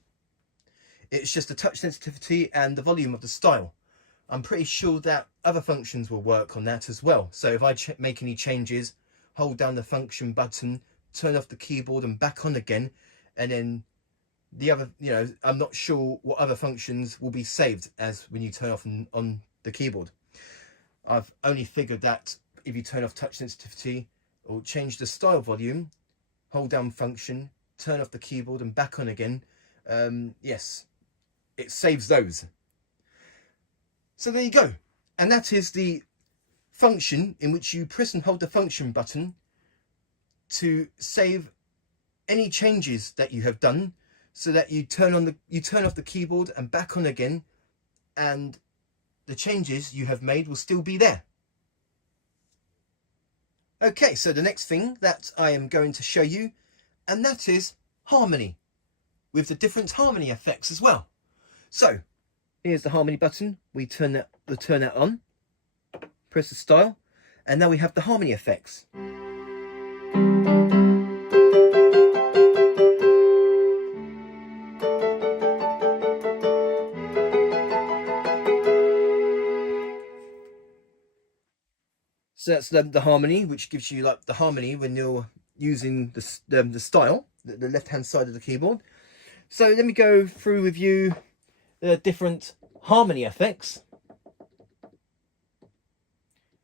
It's just the touch sensitivity and the volume of the style. I'm pretty sure that other functions will work on that as well. So if I make any changes, hold down the function button, turn off the keyboard and back on again, and then the other, I'm not sure what other functions will be saved as when you turn off on the keyboard. I've only figured that if you turn off touch sensitivity or change the style volume, hold down function, turn off the keyboard and back on again, yes, it saves those. So there you go. And that is the function in which you press and hold the function button to save any changes that you have done, so that you turn off the keyboard and back on again, and the changes you have made will still be there. Okay, so the next thing that I am going to show you, and that is harmony, with the different harmony effects as well. So here's the harmony button. We turn that on, press the style, and now we have the harmony effects. So that's the harmony, which gives you like the harmony when you're using the style, the left hand side of the keyboard. So let me go through with you the different harmony effects.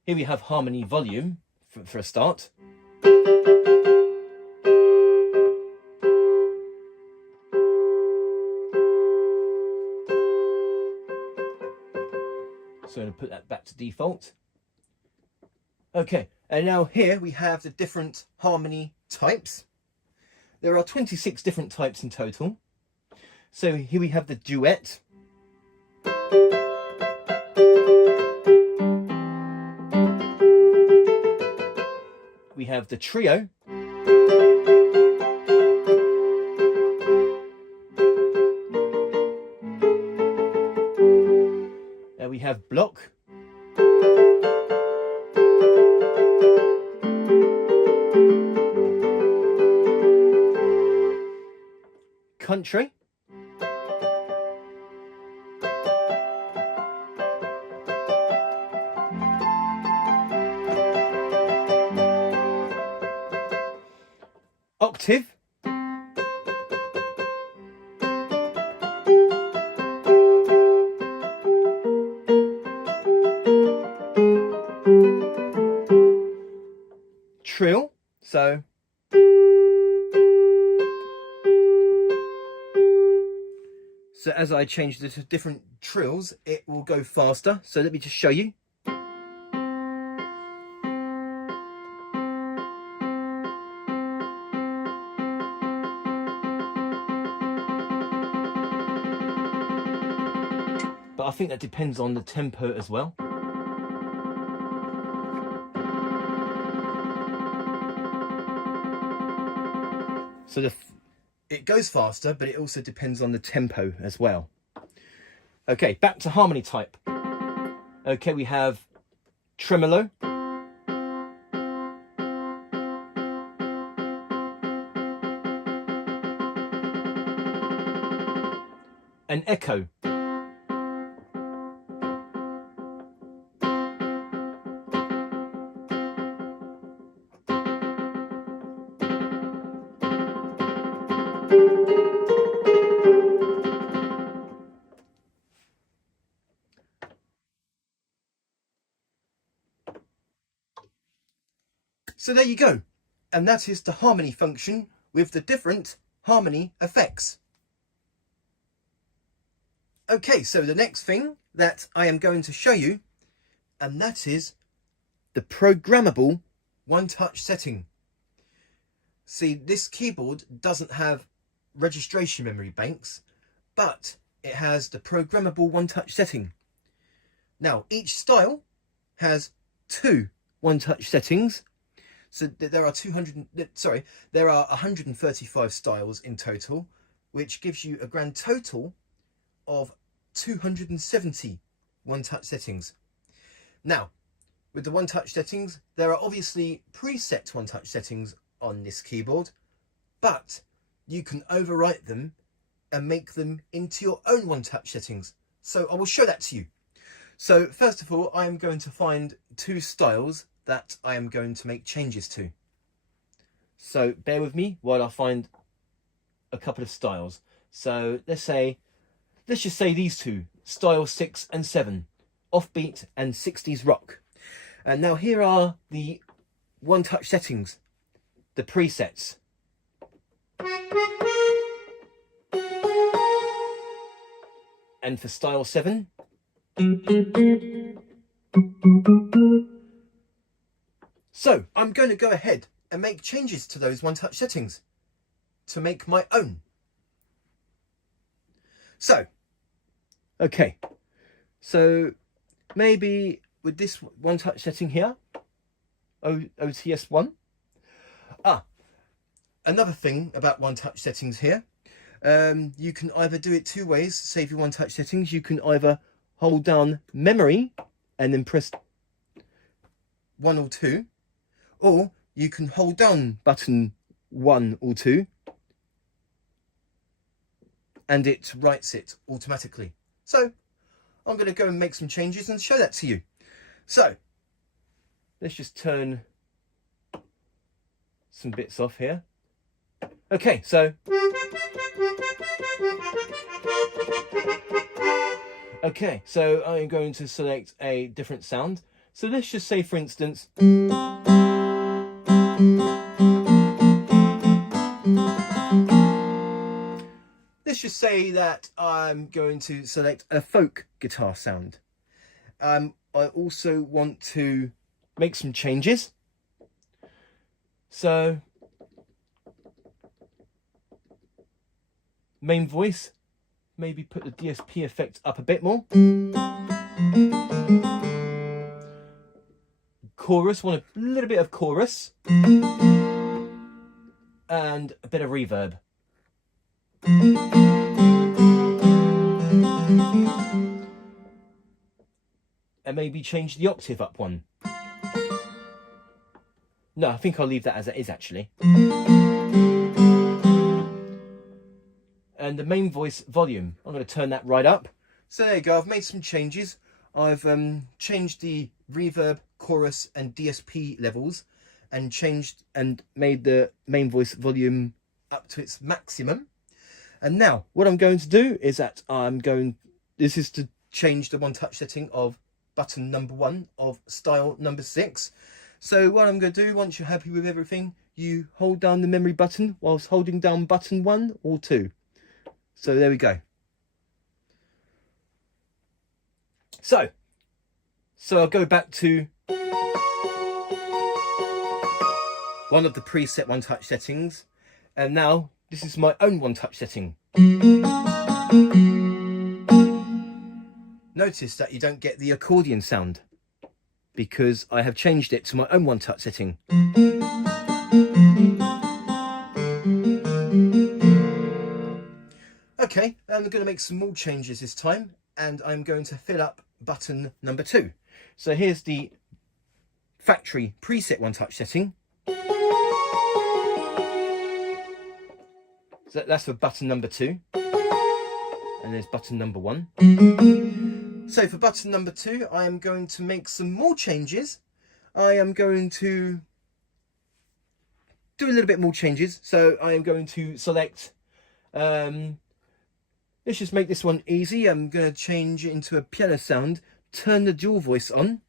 Here we have harmony volume for a start. So I'm going to put that back to default. Okay, and now here we have the different harmony types. There are 26 different types in total. So here we have the duet. We have the trio. We have block. Country. Octave. Trill. So as I change the different trills, it will go faster. So let me just show you. But I think that depends on the tempo as well. So it goes faster, but it also depends on the tempo as well. Okay, back to harmony type. Okay, we have tremolo, and echo. So there you go. And that is the harmony function with the different harmony effects. Okay, so the next thing that I am going to show you, and that is the programmable one-touch setting. See, this keyboard doesn't have registration memory banks, but it has the programmable one-touch setting. Now, each style has 2 one-touch settings. So there are 135 styles in total, which gives you a grand total of 270 one-touch settings. Now, with the one-touch settings, there are obviously preset one-touch settings on this keyboard, but you can overwrite them and make them into your own one-touch settings. So I will show that to you. So first of all, I am going to find 2 styles that I am going to make changes to. So bear with me while I find a couple of styles. So let's just say these 2, style 6 and 7, offbeat and 60s rock. And now here are the one-touch settings, the presets. And for style 7, so I'm going to go ahead and make changes to those one-touch settings to make my own. So, okay, so maybe with this one-touch setting here, OTS1. Another thing about one-touch settings here, you can either do it 2 ways to save your one-touch settings. You can either hold down memory and then press 1 or 2, or you can hold down button 1 or 2 and it writes it automatically. So I'm going to go and make some changes and show that to you. So let's just turn some bits off here. Okay, so I'm going to select a different sound. So let's just say, for instance, let's just say that I'm going to select a folk guitar sound. I also want to make some changes. So main voice, maybe put the DSP effect up a bit more. Chorus, want a little bit of chorus. And a bit of reverb. And maybe change the octave up one. No, I think I'll leave that as it is actually. And the main voice volume, I'm going to turn that right up. So there you go, I've made some changes. I've changed the reverb, chorus and DSP levels and made the main voice volume up to its maximum. And now what I'm going to do is that this is to change the one-touch setting of button number 1 of style number 6. So what I'm going to do, once you're happy with everything, you hold down the memory button whilst holding down button 1 or 2. So there we go. So I'll go back to one of the preset one-touch settings, and now this is my own one-touch setting. Notice that you don't get the accordion sound because I have changed it to my own one-touch setting. Okay, I'm going to make some more changes this time, and I'm going to fill up button number 2. So here's the factory preset one touch setting. So that's for button number 2, and there's button number 1. So for button number 2, I am going to make some more changes. I am going to do a little bit more changes. So I am going to select, let's just make this one easy. I'm going to change it into a piano sound, turn the dual voice on.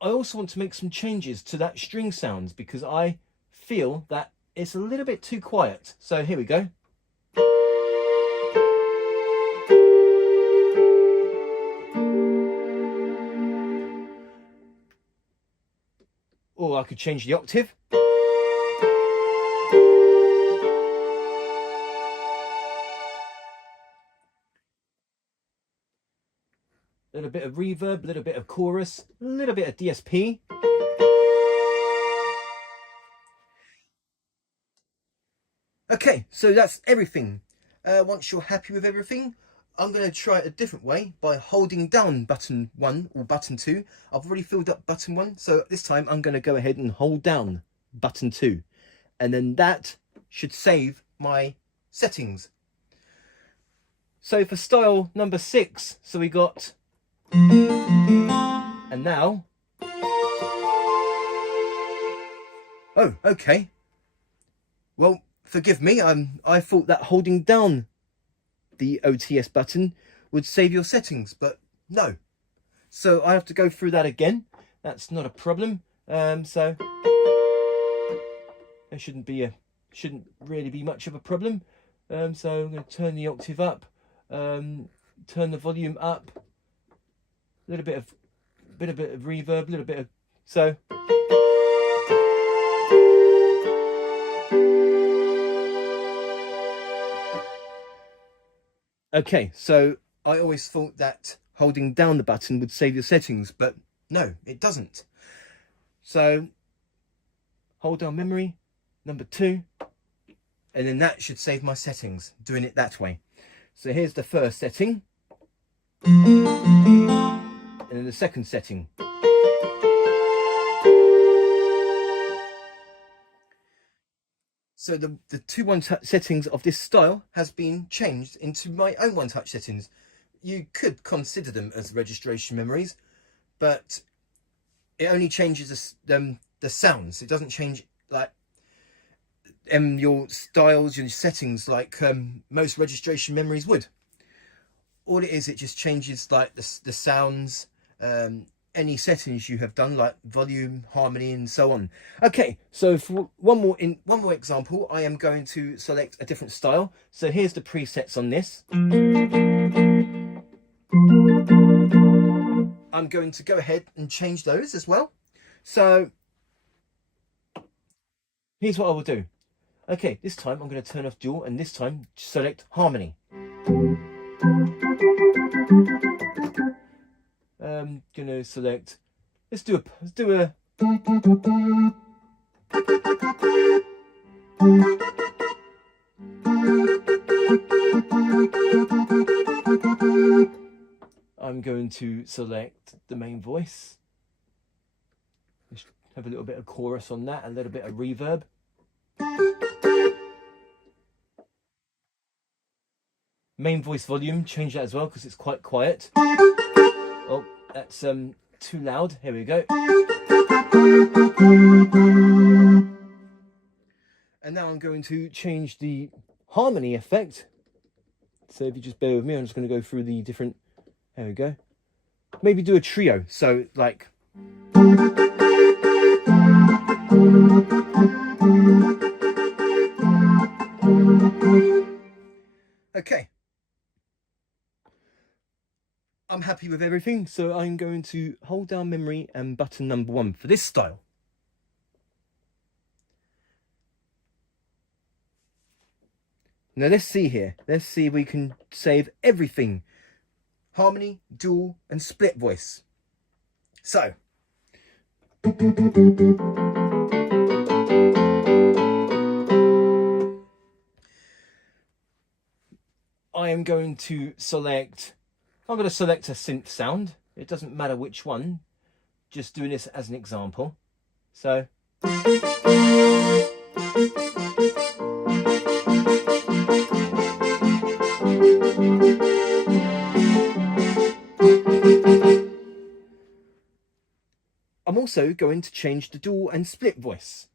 I also want to make some changes to that string sounds because I feel that it's a little bit too quiet. So here we go. Or I could change the octave. A little bit of reverb, a little bit of chorus, a little bit of DSP. Okay, so that's everything. Once you're happy with everything, I'm going to try it a different way by holding down button 1 or button 2. I've already filled up button 1, so this time I'm going to go ahead and hold down button 2. And then that should save my settings. So for style number 6, so we got... And now... Oh, okay. Well, forgive me, I thought that holding down the OTS button would save your settings, but no. So I have to go through that again. That's not a problem. So there shouldn't really be much of a problem. So I'm going to turn the octave up, turn the volume up, a little bit of reverb, a little bit of so. Okay, so I always thought that holding down the button would save your settings, but no, it doesn't. So hold down memory, number 2, and then that should save my settings, doing it that way. So here's the first setting, and then the second setting. So the 2 one-touch settings of this style has been changed into my own one-touch settings. You could consider them as registration memories, but it only changes the sounds. It doesn't change like your styles, your settings like most registration memories would. All it is, it just changes like the sounds, any settings you have done, like volume, harmony, and so on. Okay, so for one more example, I am going to select a different style. So here's the presets on this. I'm going to go ahead and change those as well. So here's what I will do. Okay, this time I'm going to turn off dual, and this time select harmony. I'm going to select, let's do a I'm going to select the main voice. Just have a little bit of chorus on that, a little bit of reverb. Main voice volume, change that as well because it's quite quiet. Oh, that's too loud. Here we go. And now I'm going to change the harmony effect. So if you just bear with me, I'm just going to go through the different. There we go. Maybe do a trio. So like. Okay. I'm happy with everything, so I'm going to hold down memory and button number 1 for this style. Now let's see here. Let's see if we can save everything. Harmony, dual, and split voice. So I am going to select, I'm going to select a synth sound. It doesn't matter which one, just doing this as an example. So I'm also going to change the dual and split voice.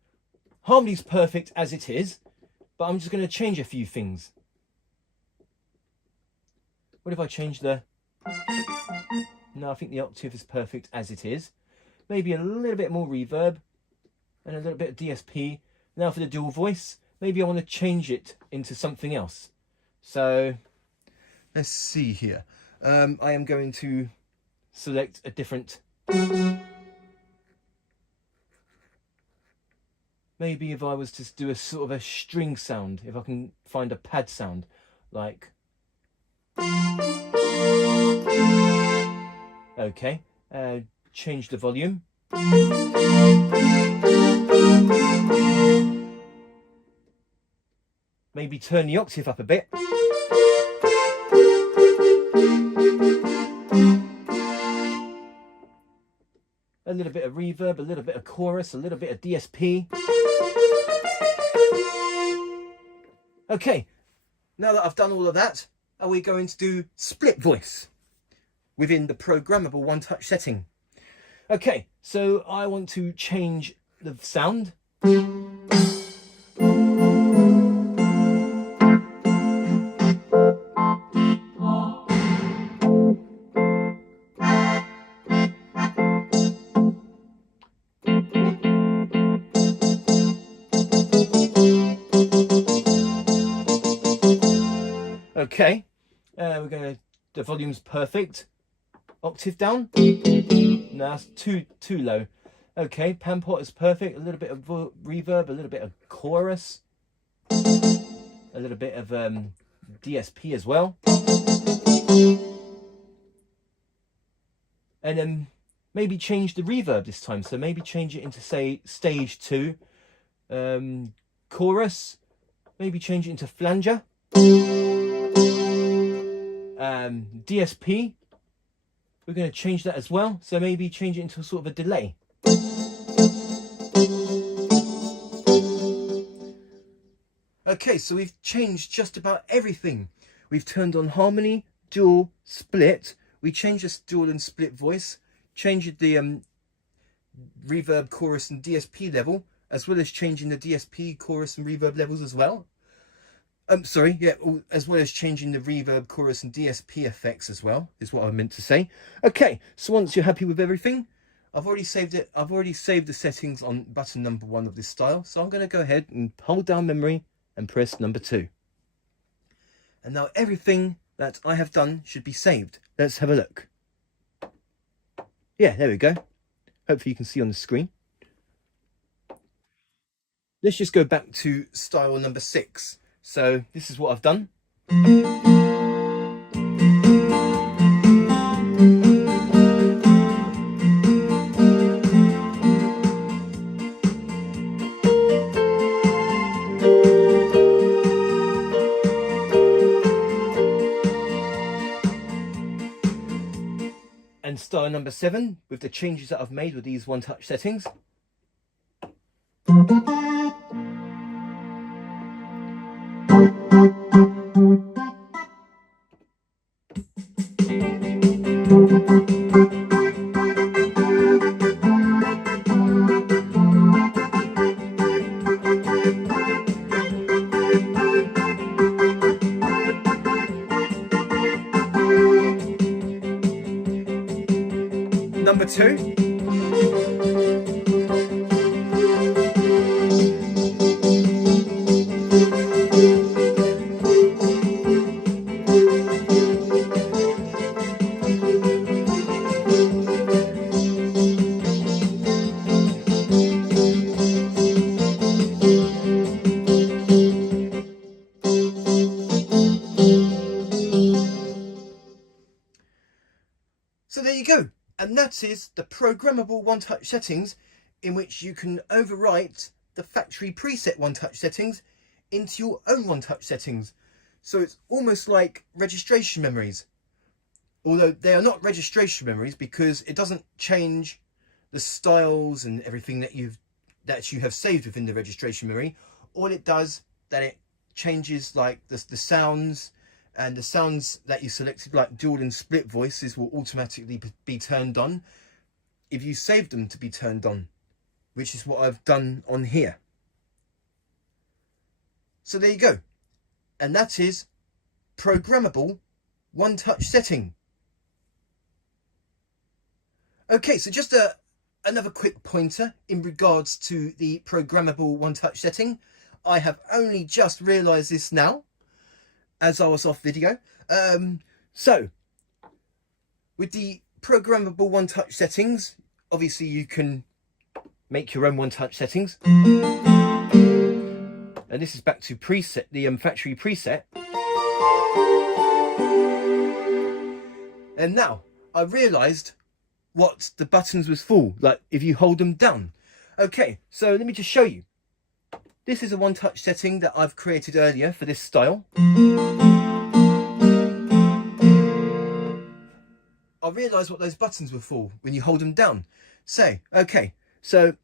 Harmony's perfect as it is, but I'm just going to change a few things. What if I change the... No, I think the octave is perfect as it is. Maybe a little bit more reverb and a little bit of DSP. Now for the dual voice, maybe I want to change it into something else. So let's see here. I am going to select a different... Maybe if I was to do a sort of a string sound, if I can find a pad sound, like... Okay, change the volume. Maybe turn the octave up a bit. A little bit of reverb, a little bit of chorus, a little bit of DSP. Okay, now that I've done all of that, are we going to do split voice within the programmable one-touch setting? Okay, so I want to change the sound. Okay, we're going to, the volume's perfect. Octave down. No, that's too low. Okay, pan pot is perfect. A little bit of reverb, a little bit of chorus, a little bit of DSP as well. And then maybe change the reverb this time. So maybe change it into, say, stage 2. Chorus. Maybe change it into flanger. DSP. We're going to change that as well. So maybe change it into sort of a delay. Okay, so we've changed just about everything. We've turned on harmony, dual, split. We changed this dual and split voice, changed the reverb, chorus and DSP level, as well as changing the DSP, chorus and reverb levels as well. As well as changing the reverb, chorus and DSP effects as well, is what I meant to say. Okay, so once you're happy with everything, I've already saved it. I've already saved the settings on button number 1 of this style. So I'm going to go ahead and hold down memory and press number 2. And now everything that I have done should be saved. Let's have a look. Yeah, there we go. Hopefully you can see on the screen. Let's just go back to style number 6. So this is what I've done. And style number 7 with the changes that I've made with these one-touch settings. Number 2. So there you go. And that is the programmable one-touch settings, in which you can overwrite the factory preset one-touch settings into your own one-touch settings. So it's almost like registration memories, although they are not registration memories because it doesn't change the styles and everything that you have saved within the registration memory. All it does, that it changes like the sounds, and the sounds that you selected, like dual and split voices, will automatically be turned on if you save them to be turned on, which is what I've done on here. So there you go. And that is programmable one-touch setting. Okay, so just another quick pointer in regards to the programmable one-touch setting. I have only just realised this now, as I was off video. So, with the programmable one-touch settings, obviously you can make your own one-touch settings. And this is back to preset, the factory preset. And now, I realised what the buttons was for, like if you hold them down. Okay, so let me just show you. This is a one-touch setting that I've created earlier for this style. I realised what those buttons were for when you hold them down. So, okay, so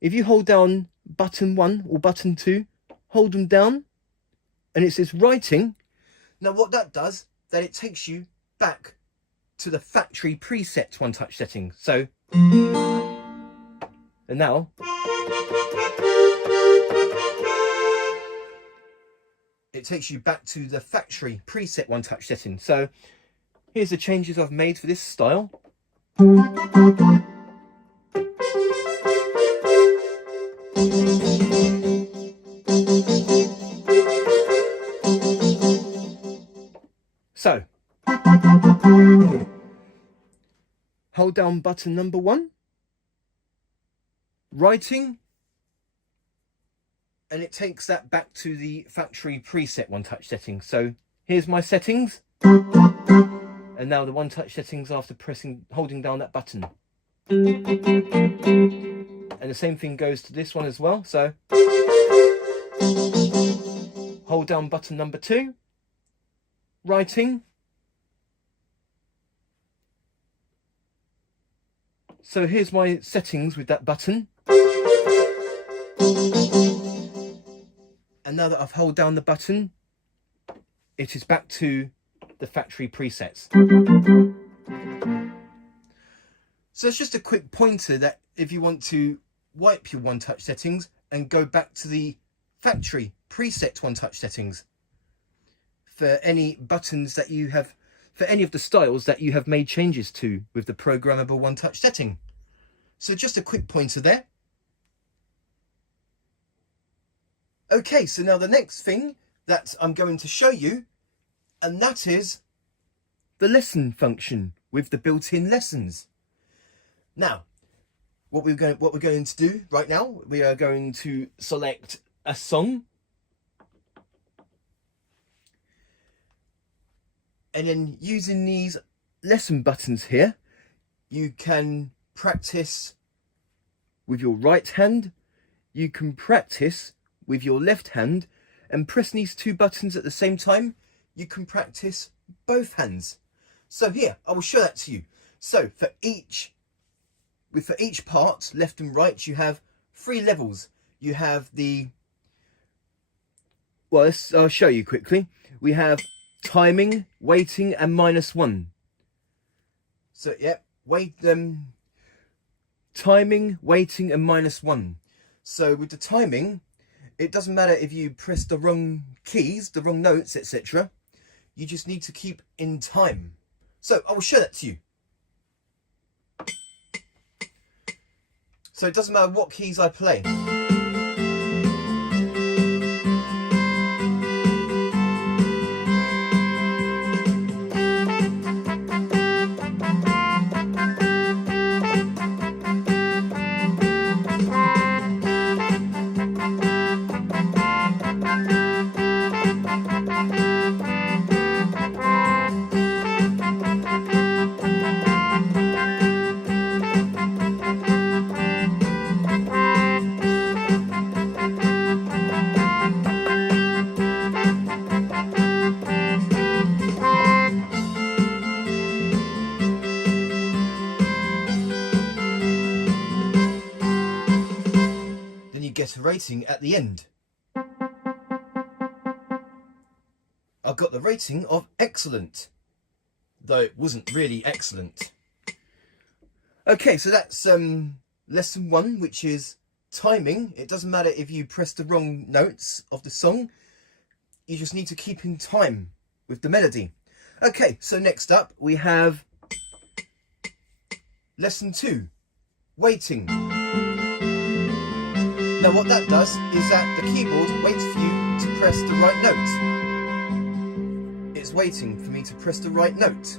if you hold down button 1 or button 2, hold them down, and it says writing. Now what that does, that it takes you back to the factory preset one-touch setting. So, and now, it takes you back to the factory preset one-touch setting. So here's the changes I've made for this style. So, hold down button number 1, writing, and it takes that back to the factory preset one-touch setting. So here's my settings, and now the one-touch settings after holding down that button. And the same thing goes to this one as well. So hold down button number 2, writing. So here's my settings with that button. And now that I've held down the button, it is back to the factory presets. So it's just a quick pointer that if you want to wipe your one-touch settings and go back to the factory preset one-touch settings for any buttons that you have, for any of the styles that you have made changes to with the programmable one-touch setting. So just a quick pointer there. Okay, so now the next thing that I'm going to show you, and that is the lesson function with the built-in lessons. Now, what we're going to do right now, we are going to select a song, and then using these lesson buttons here, you can practice with your right hand, you can practice with your left hand, and pressing these two buttons at the same time, you can practice both hands. So here, I will show that to you. So for each part, left and right, you have 3 levels. You have the, well, I'll show you quickly. We have timing, waiting, and -1. So yeah, timing, waiting, and -1. So with the timing, it doesn't matter if you press the wrong keys, the wrong notes, etc. You just need to keep in time. So I will show that to you. So it doesn't matter what keys I play. get a rating at the end. I got the rating of excellent, though it wasn't really excellent. Okay, so that's lesson 1, which is timing. It doesn't matter if you press the wrong notes of the song, you just need to keep in time with the melody. Okay, so next up we have lesson 2, waiting. Now what that does is that the keyboard waits for you to press the right note. It's waiting for me to press the right note.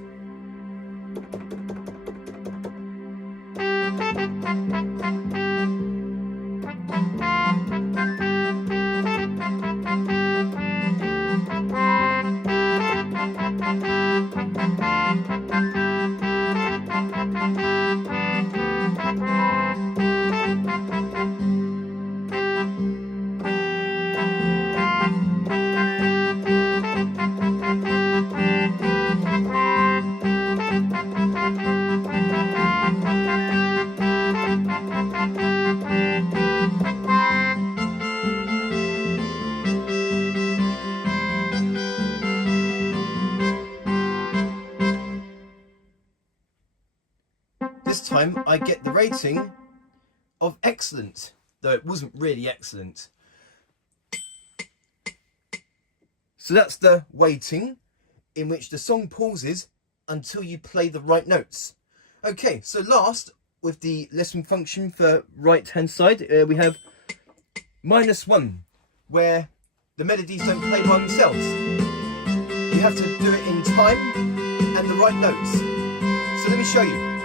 This time I get the rating of excellent, though it wasn't really excellent. So that's the waiting, in which the song pauses until you play the right notes. Okay, so last, with the lesson function for right hand side, we have -1, where the melodies don't play by themselves. You have to do it in time and the right notes. So let me show you.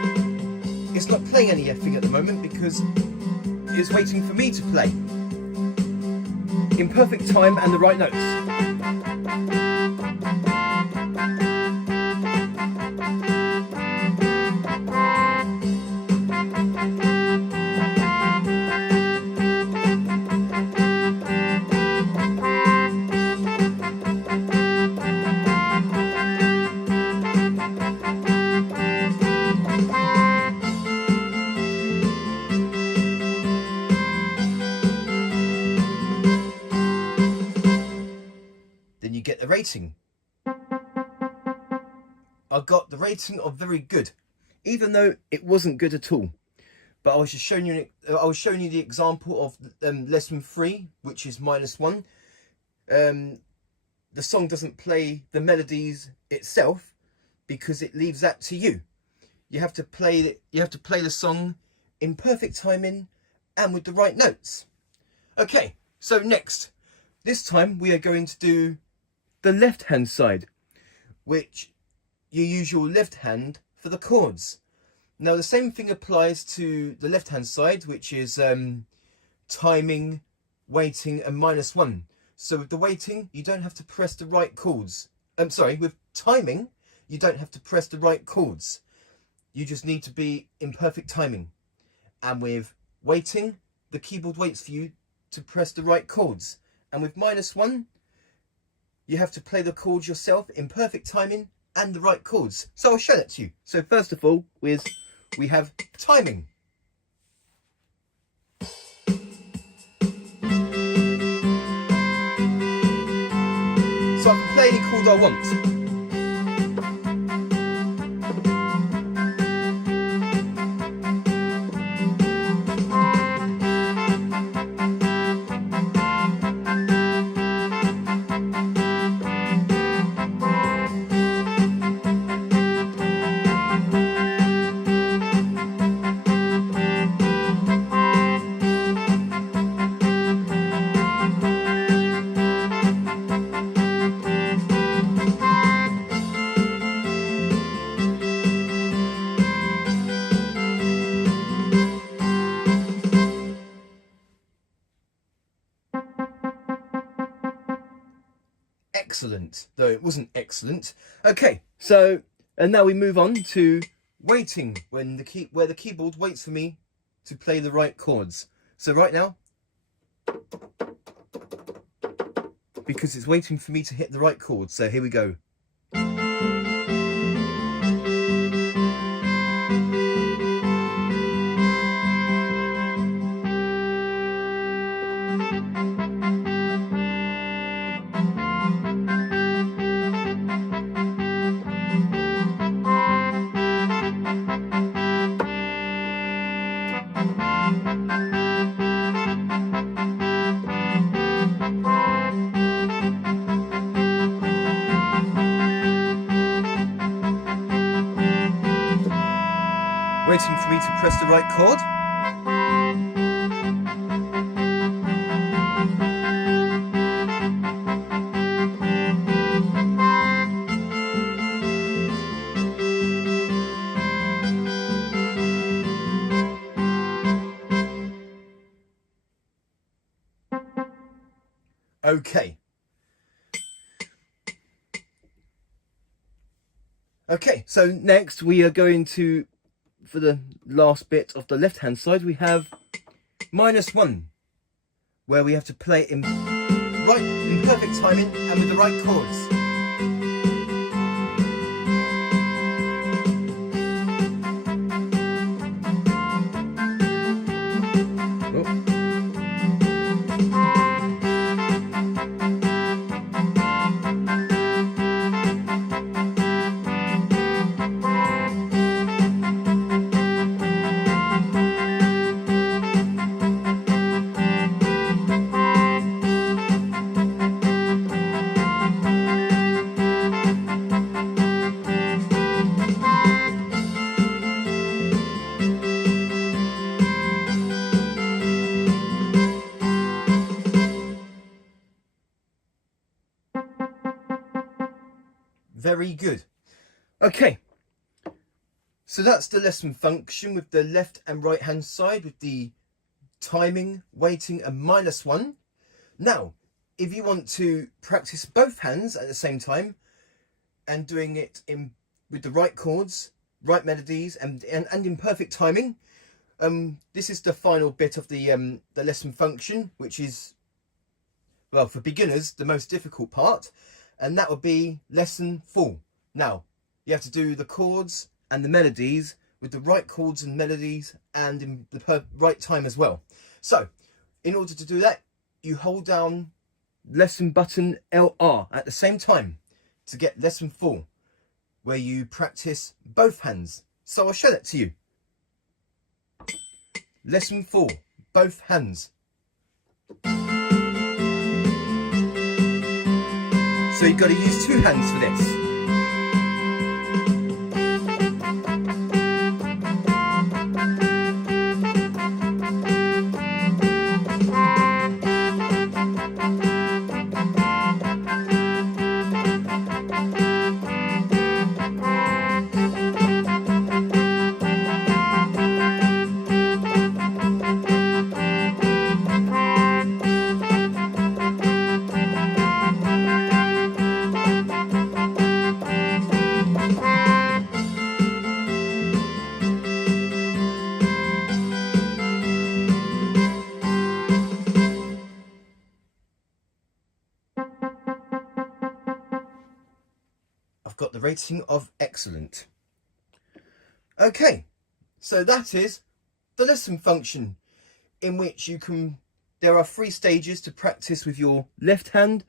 It's not playing anything at the moment because it's waiting for me to play in perfect time and the right notes. Then you get the rating. I got the rating of very good, even though it wasn't good at all. But I was just showing you. I was showing you the example of lesson 3, which is -1. The song doesn't play the melodies itself because it leaves that to you. You have to play. You have to play the song in perfect timing and with the right notes. Okay, so next, this time we are going to do the left hand side, which you use your left hand for the chords. Now the same thing applies to the left hand side, which is timing, waiting and -1. So with the waiting, you don't have to press the right chords. With timing, you don't have to press the right chords. You just need to be in perfect timing. And with waiting, the keyboard waits for you to press the right chords. And with -1, you have to play the chords yourself in perfect timing and the right chords. So I'll show that to you. So first of all, we have timing. So I can play any chord I want. Excellent, though it wasn't excellent. Okay, so and now we move on to waiting, where the keyboard waits for me to play the right chords. So right now, because it's waiting for me to hit the right chords. So here we go. Waiting for me to press the right chord. Okay. Okay, so next we are going to, for the last bit of the left hand side, we have -1, where we have to play it in perfect timing and with the right chords. Very good. Okay, so that's the lesson function with the left and right hand side with the timing, weighting and -1. Now, if you want to practice both hands at the same time and doing it with the right chords, right melodies and in perfect timing, this is the final bit of the lesson function, which is, well, for beginners, the most difficult part. And that would be lesson 4. Now, you have to do the chords and the melodies with the right chords and melodies and in the right time as well. So, in order to do that, you hold down lesson button LR at the same time to get lesson 4, where you practice both hands. So I'll show that to you. Lesson 4, both hands. So you've got to use 2 hands for this. Got the rating of excellent. Okay, so that is the lesson function, in which there are 3 stages to practice with your left hand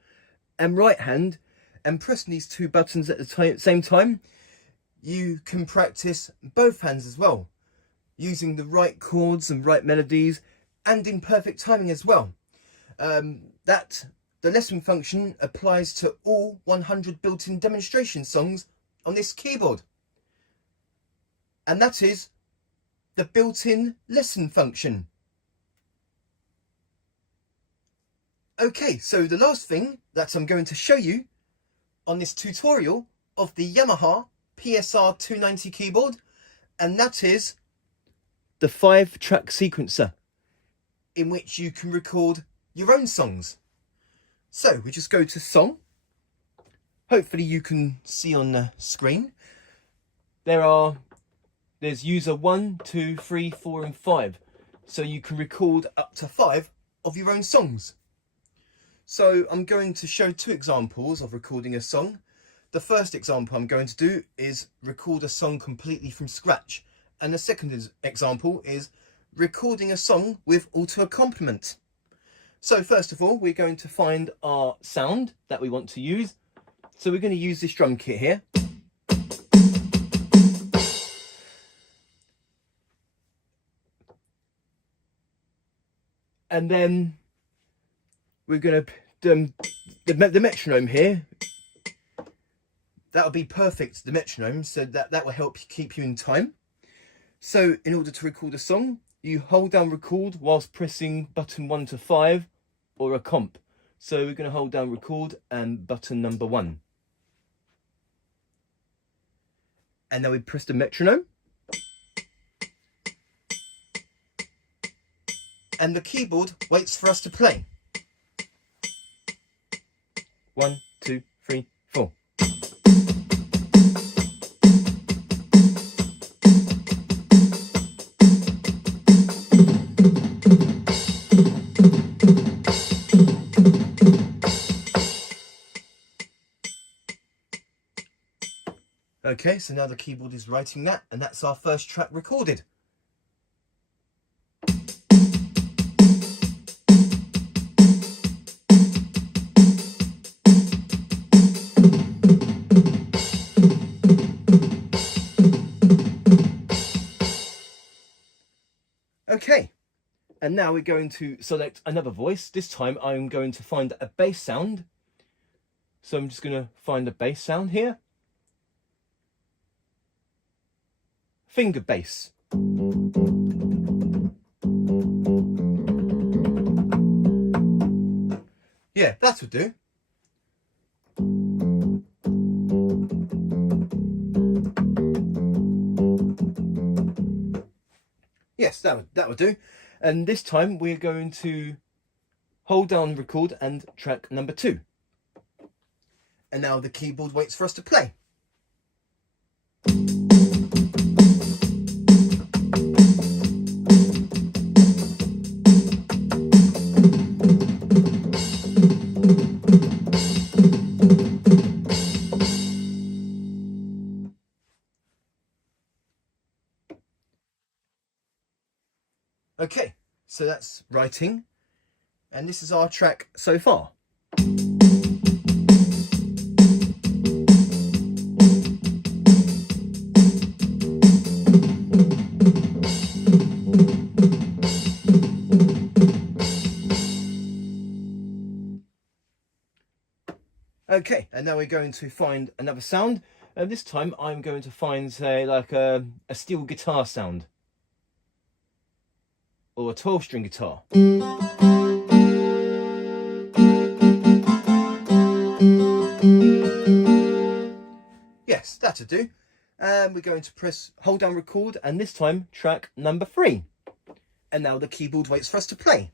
and right hand, and pressing these 2 buttons at the same time, you can practice both hands as well, using the right chords and right melodies and in perfect timing as well. The lesson function applies to all 100 built-in demonstration songs on this keyboard. And that is the built-in lesson function. Okay, so the last thing that I'm going to show you on this tutorial of the Yamaha PSR-290 keyboard, and that is the 5-track sequencer, in which you can record your own songs. So we just go to song. Hopefully you can see on the screen. There's user 1, 2, 3, 4 and 5. So you can record up to 5 of your own songs. So I'm going to show 2 examples of recording a song. The first example I'm going to do is record a song completely from scratch. And the second example is recording a song with auto accompaniment. So first of all, we're going to find our sound that we want to use. So we're going to use this drum kit here. and then we're going to the metronome here. That'll be perfect, the metronome, so that will help keep you in time. So in order to record a song, you hold down record whilst pressing button 1 to 5 or a comp. So we're going to hold down record and button number 1. And now we press the metronome. And the keyboard waits for us to play. 1, 2, 3, 4. Okay, so now the keyboard is writing that, and that's our first track recorded. Okay, and now we're going to select another voice. This time I'm going to find a bass sound. So I'm just going to find a bass sound here. Finger bass. Yeah, that would do. Yes, that would do. And this time we're going to hold down record and track number 2. And now the keyboard waits for us to play. Okay, so that's writing, and this is our track so far. Okay, and now we're going to find another sound, and this time I'm going to find, say, like a steel guitar sound. Or a 12-string guitar. Yes, that'll do. And we're going to hold down record, and this time track number 3. And now the keyboard waits for us to play.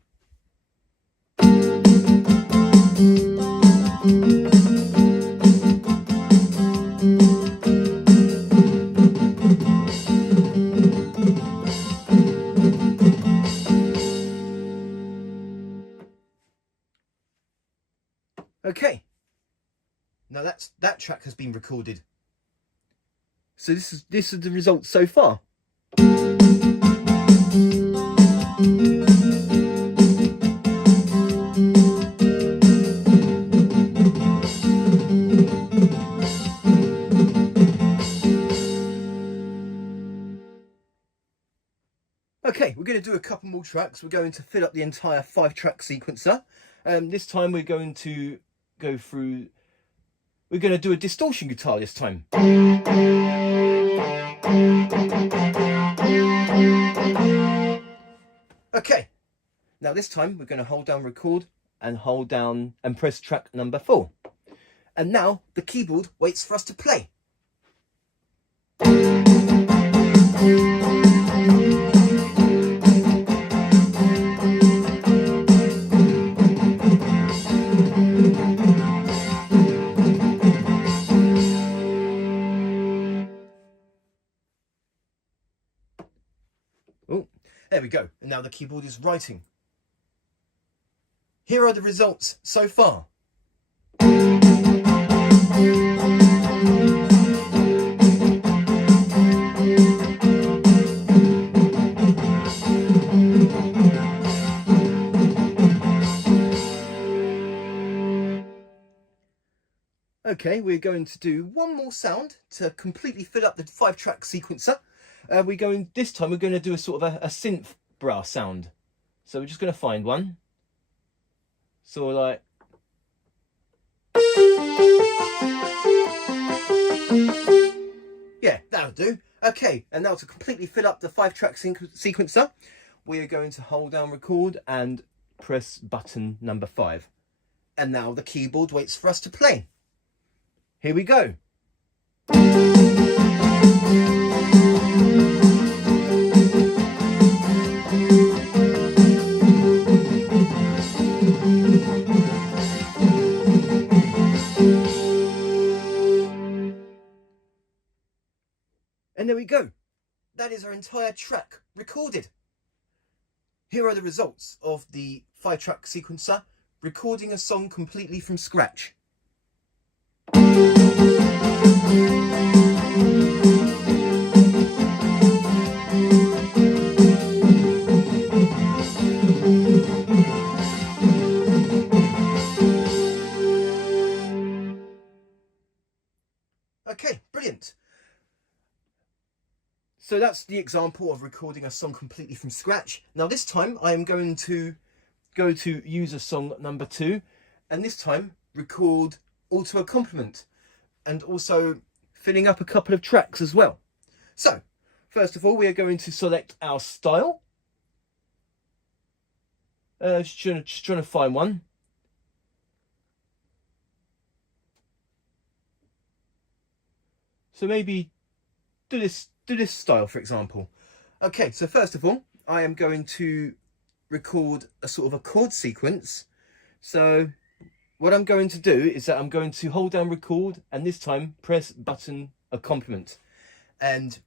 Okay, now that track has been recorded. So this is the results so far. Okay, we're going to do a couple more tracks. We're going to fill up the entire 5-track sequencer. This time we're going to go through, we're going to do a distortion guitar this time. Okay, now this time we're going to hold down record and hold down and press track number 4. And now the keyboard waits for us to play. Oh, there we go. And now the keyboard is writing. Here are the results so far. Okay, we're going to do one more sound to completely fill up the 5-track sequencer. This time we're going to do a sort of a synth brass sound. So we're just going to find one. So like, yeah, that'll do. Okay, and now to completely fill up the 5-track sequencer, we are going to hold down record and press button number 5. And now the keyboard waits for us to play. Here we go. And there we go. That is our entire track recorded. Here are the results of the 5-track sequencer recording a song completely from scratch. Okay, brilliant. So that's the example of recording a song completely from scratch. Now this time I am going to go to user song number 2, and this time record auto accompaniment and also filling up a couple of tracks as well. So first of all, we are going to select our style. Just trying to find one. So maybe do this style, for example. Okay, so first of all, I am going to record a sort of a chord sequence. So what I'm going to do is that I'm going to hold down record and this time press button accompaniment. And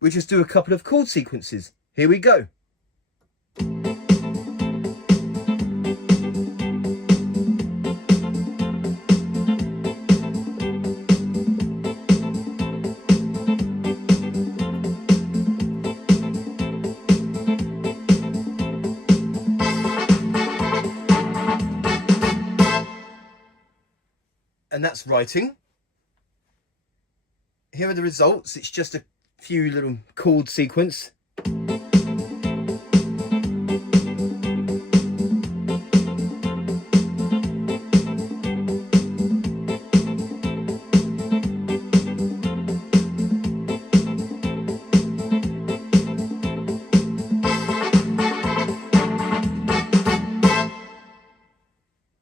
we just do a couple of chord sequences. Here we go. And that's writing. Here are the results. It's just a few little chord sequence.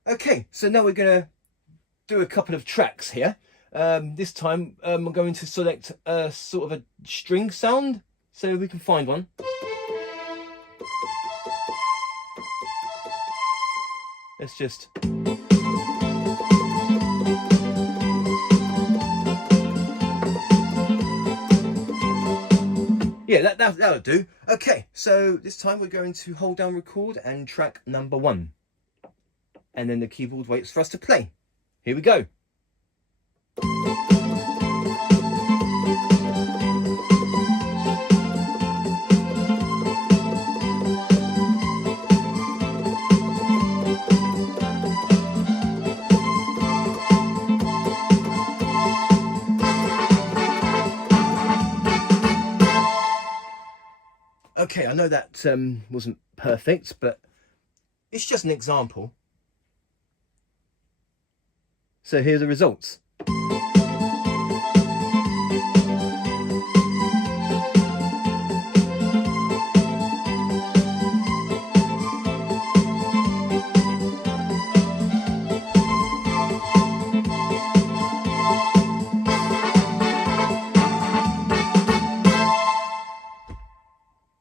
Okay, so now we're going to do a couple of tracks here. This time I'm going to select a sort of a string sound, so we can find one. Let's just... yeah, that'll do. Okay, so this time we're going to hold down record and track number 1. And then the keyboard waits for us to play. Here we go. Okay, I know that wasn't perfect, but it's just an example. So here are the results.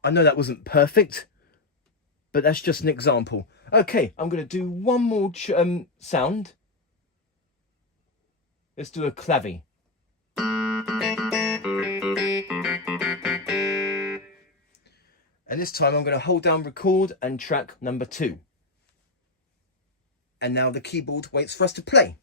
I know that wasn't perfect, but that's just an example. Okay, I'm going to do one more sound. Let's do a clavy. And this time I'm going to hold down record and track number 2. And now the keyboard waits for us to play.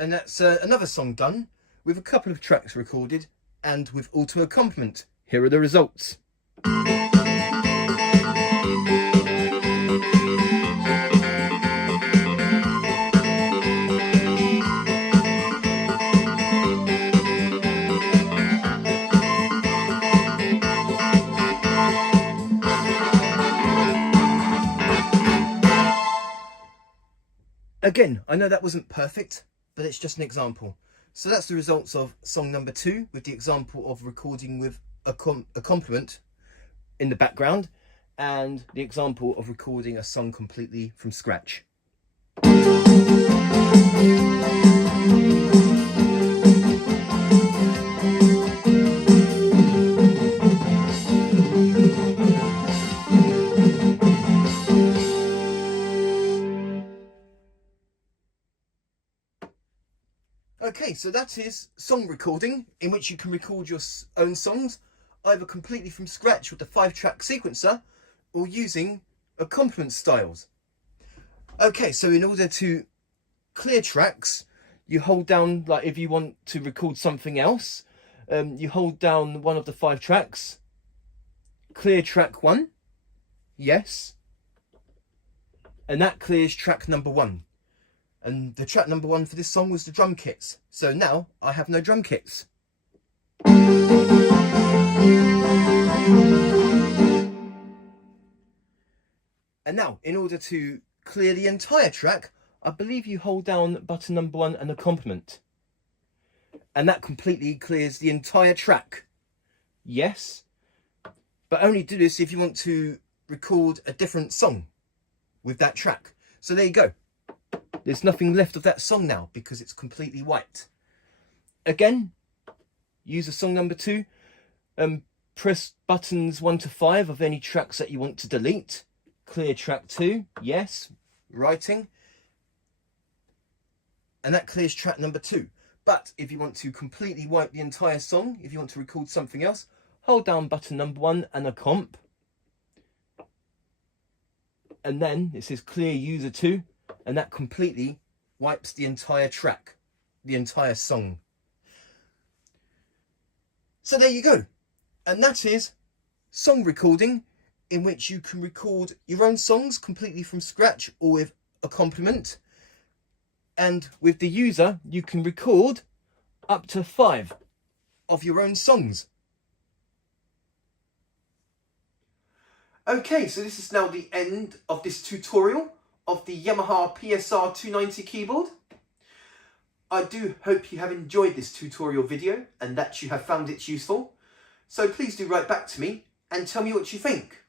And that's another song done with a couple of tracks recorded and with auto accompaniment. Here are the results. Again, I know that wasn't perfect, but it's just an example. So that's the results of song number 2 with the example of recording with a complement in the background and the example of recording a song completely from scratch. Okay, so that is song recording, in which you can record your own songs either completely from scratch with the 5-track sequencer or using accompaniment styles. Okay, so in order to clear tracks, you hold down, like if you want to record something else, you hold down one of the 5 tracks, clear track 1, yes, and that clears track number 1. And the track number 1 for this song was the drum kits. So now I have no drum kits. And now, in order to clear the entire track, I believe you hold down button number 1 and accompaniment. And that completely clears the entire track. Yes, but only do this if you want to record a different song with that track. So there you go. There's nothing left of that song now because it's completely white. Again, use a song number 2. Press buttons 1 to 5 of any tracks that you want to delete. Clear track 2, yes, writing. And that clears track number 2. But if you want to completely wipe the entire song, if you want to record something else, hold down button number 1 and a comp. And then it says clear user 2. And that completely wipes the entire track, the entire song. So there you go. And that is song recording, in which you can record your own songs completely from scratch or with accompaniment. And with the user, you can record up to 5 of your own songs. Okay, so this is now the end of this tutorial of the Yamaha PSR-290 keyboard. I do hope you have enjoyed this tutorial video and that you have found it useful. So please do write back to me and tell me what you think.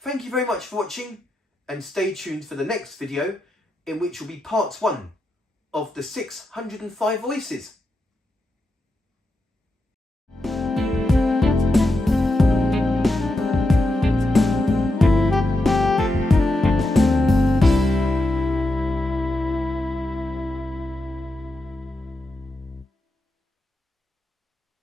Thank you very much for watching, and stay tuned for the next video, in which will be part 1 of the 605 voices.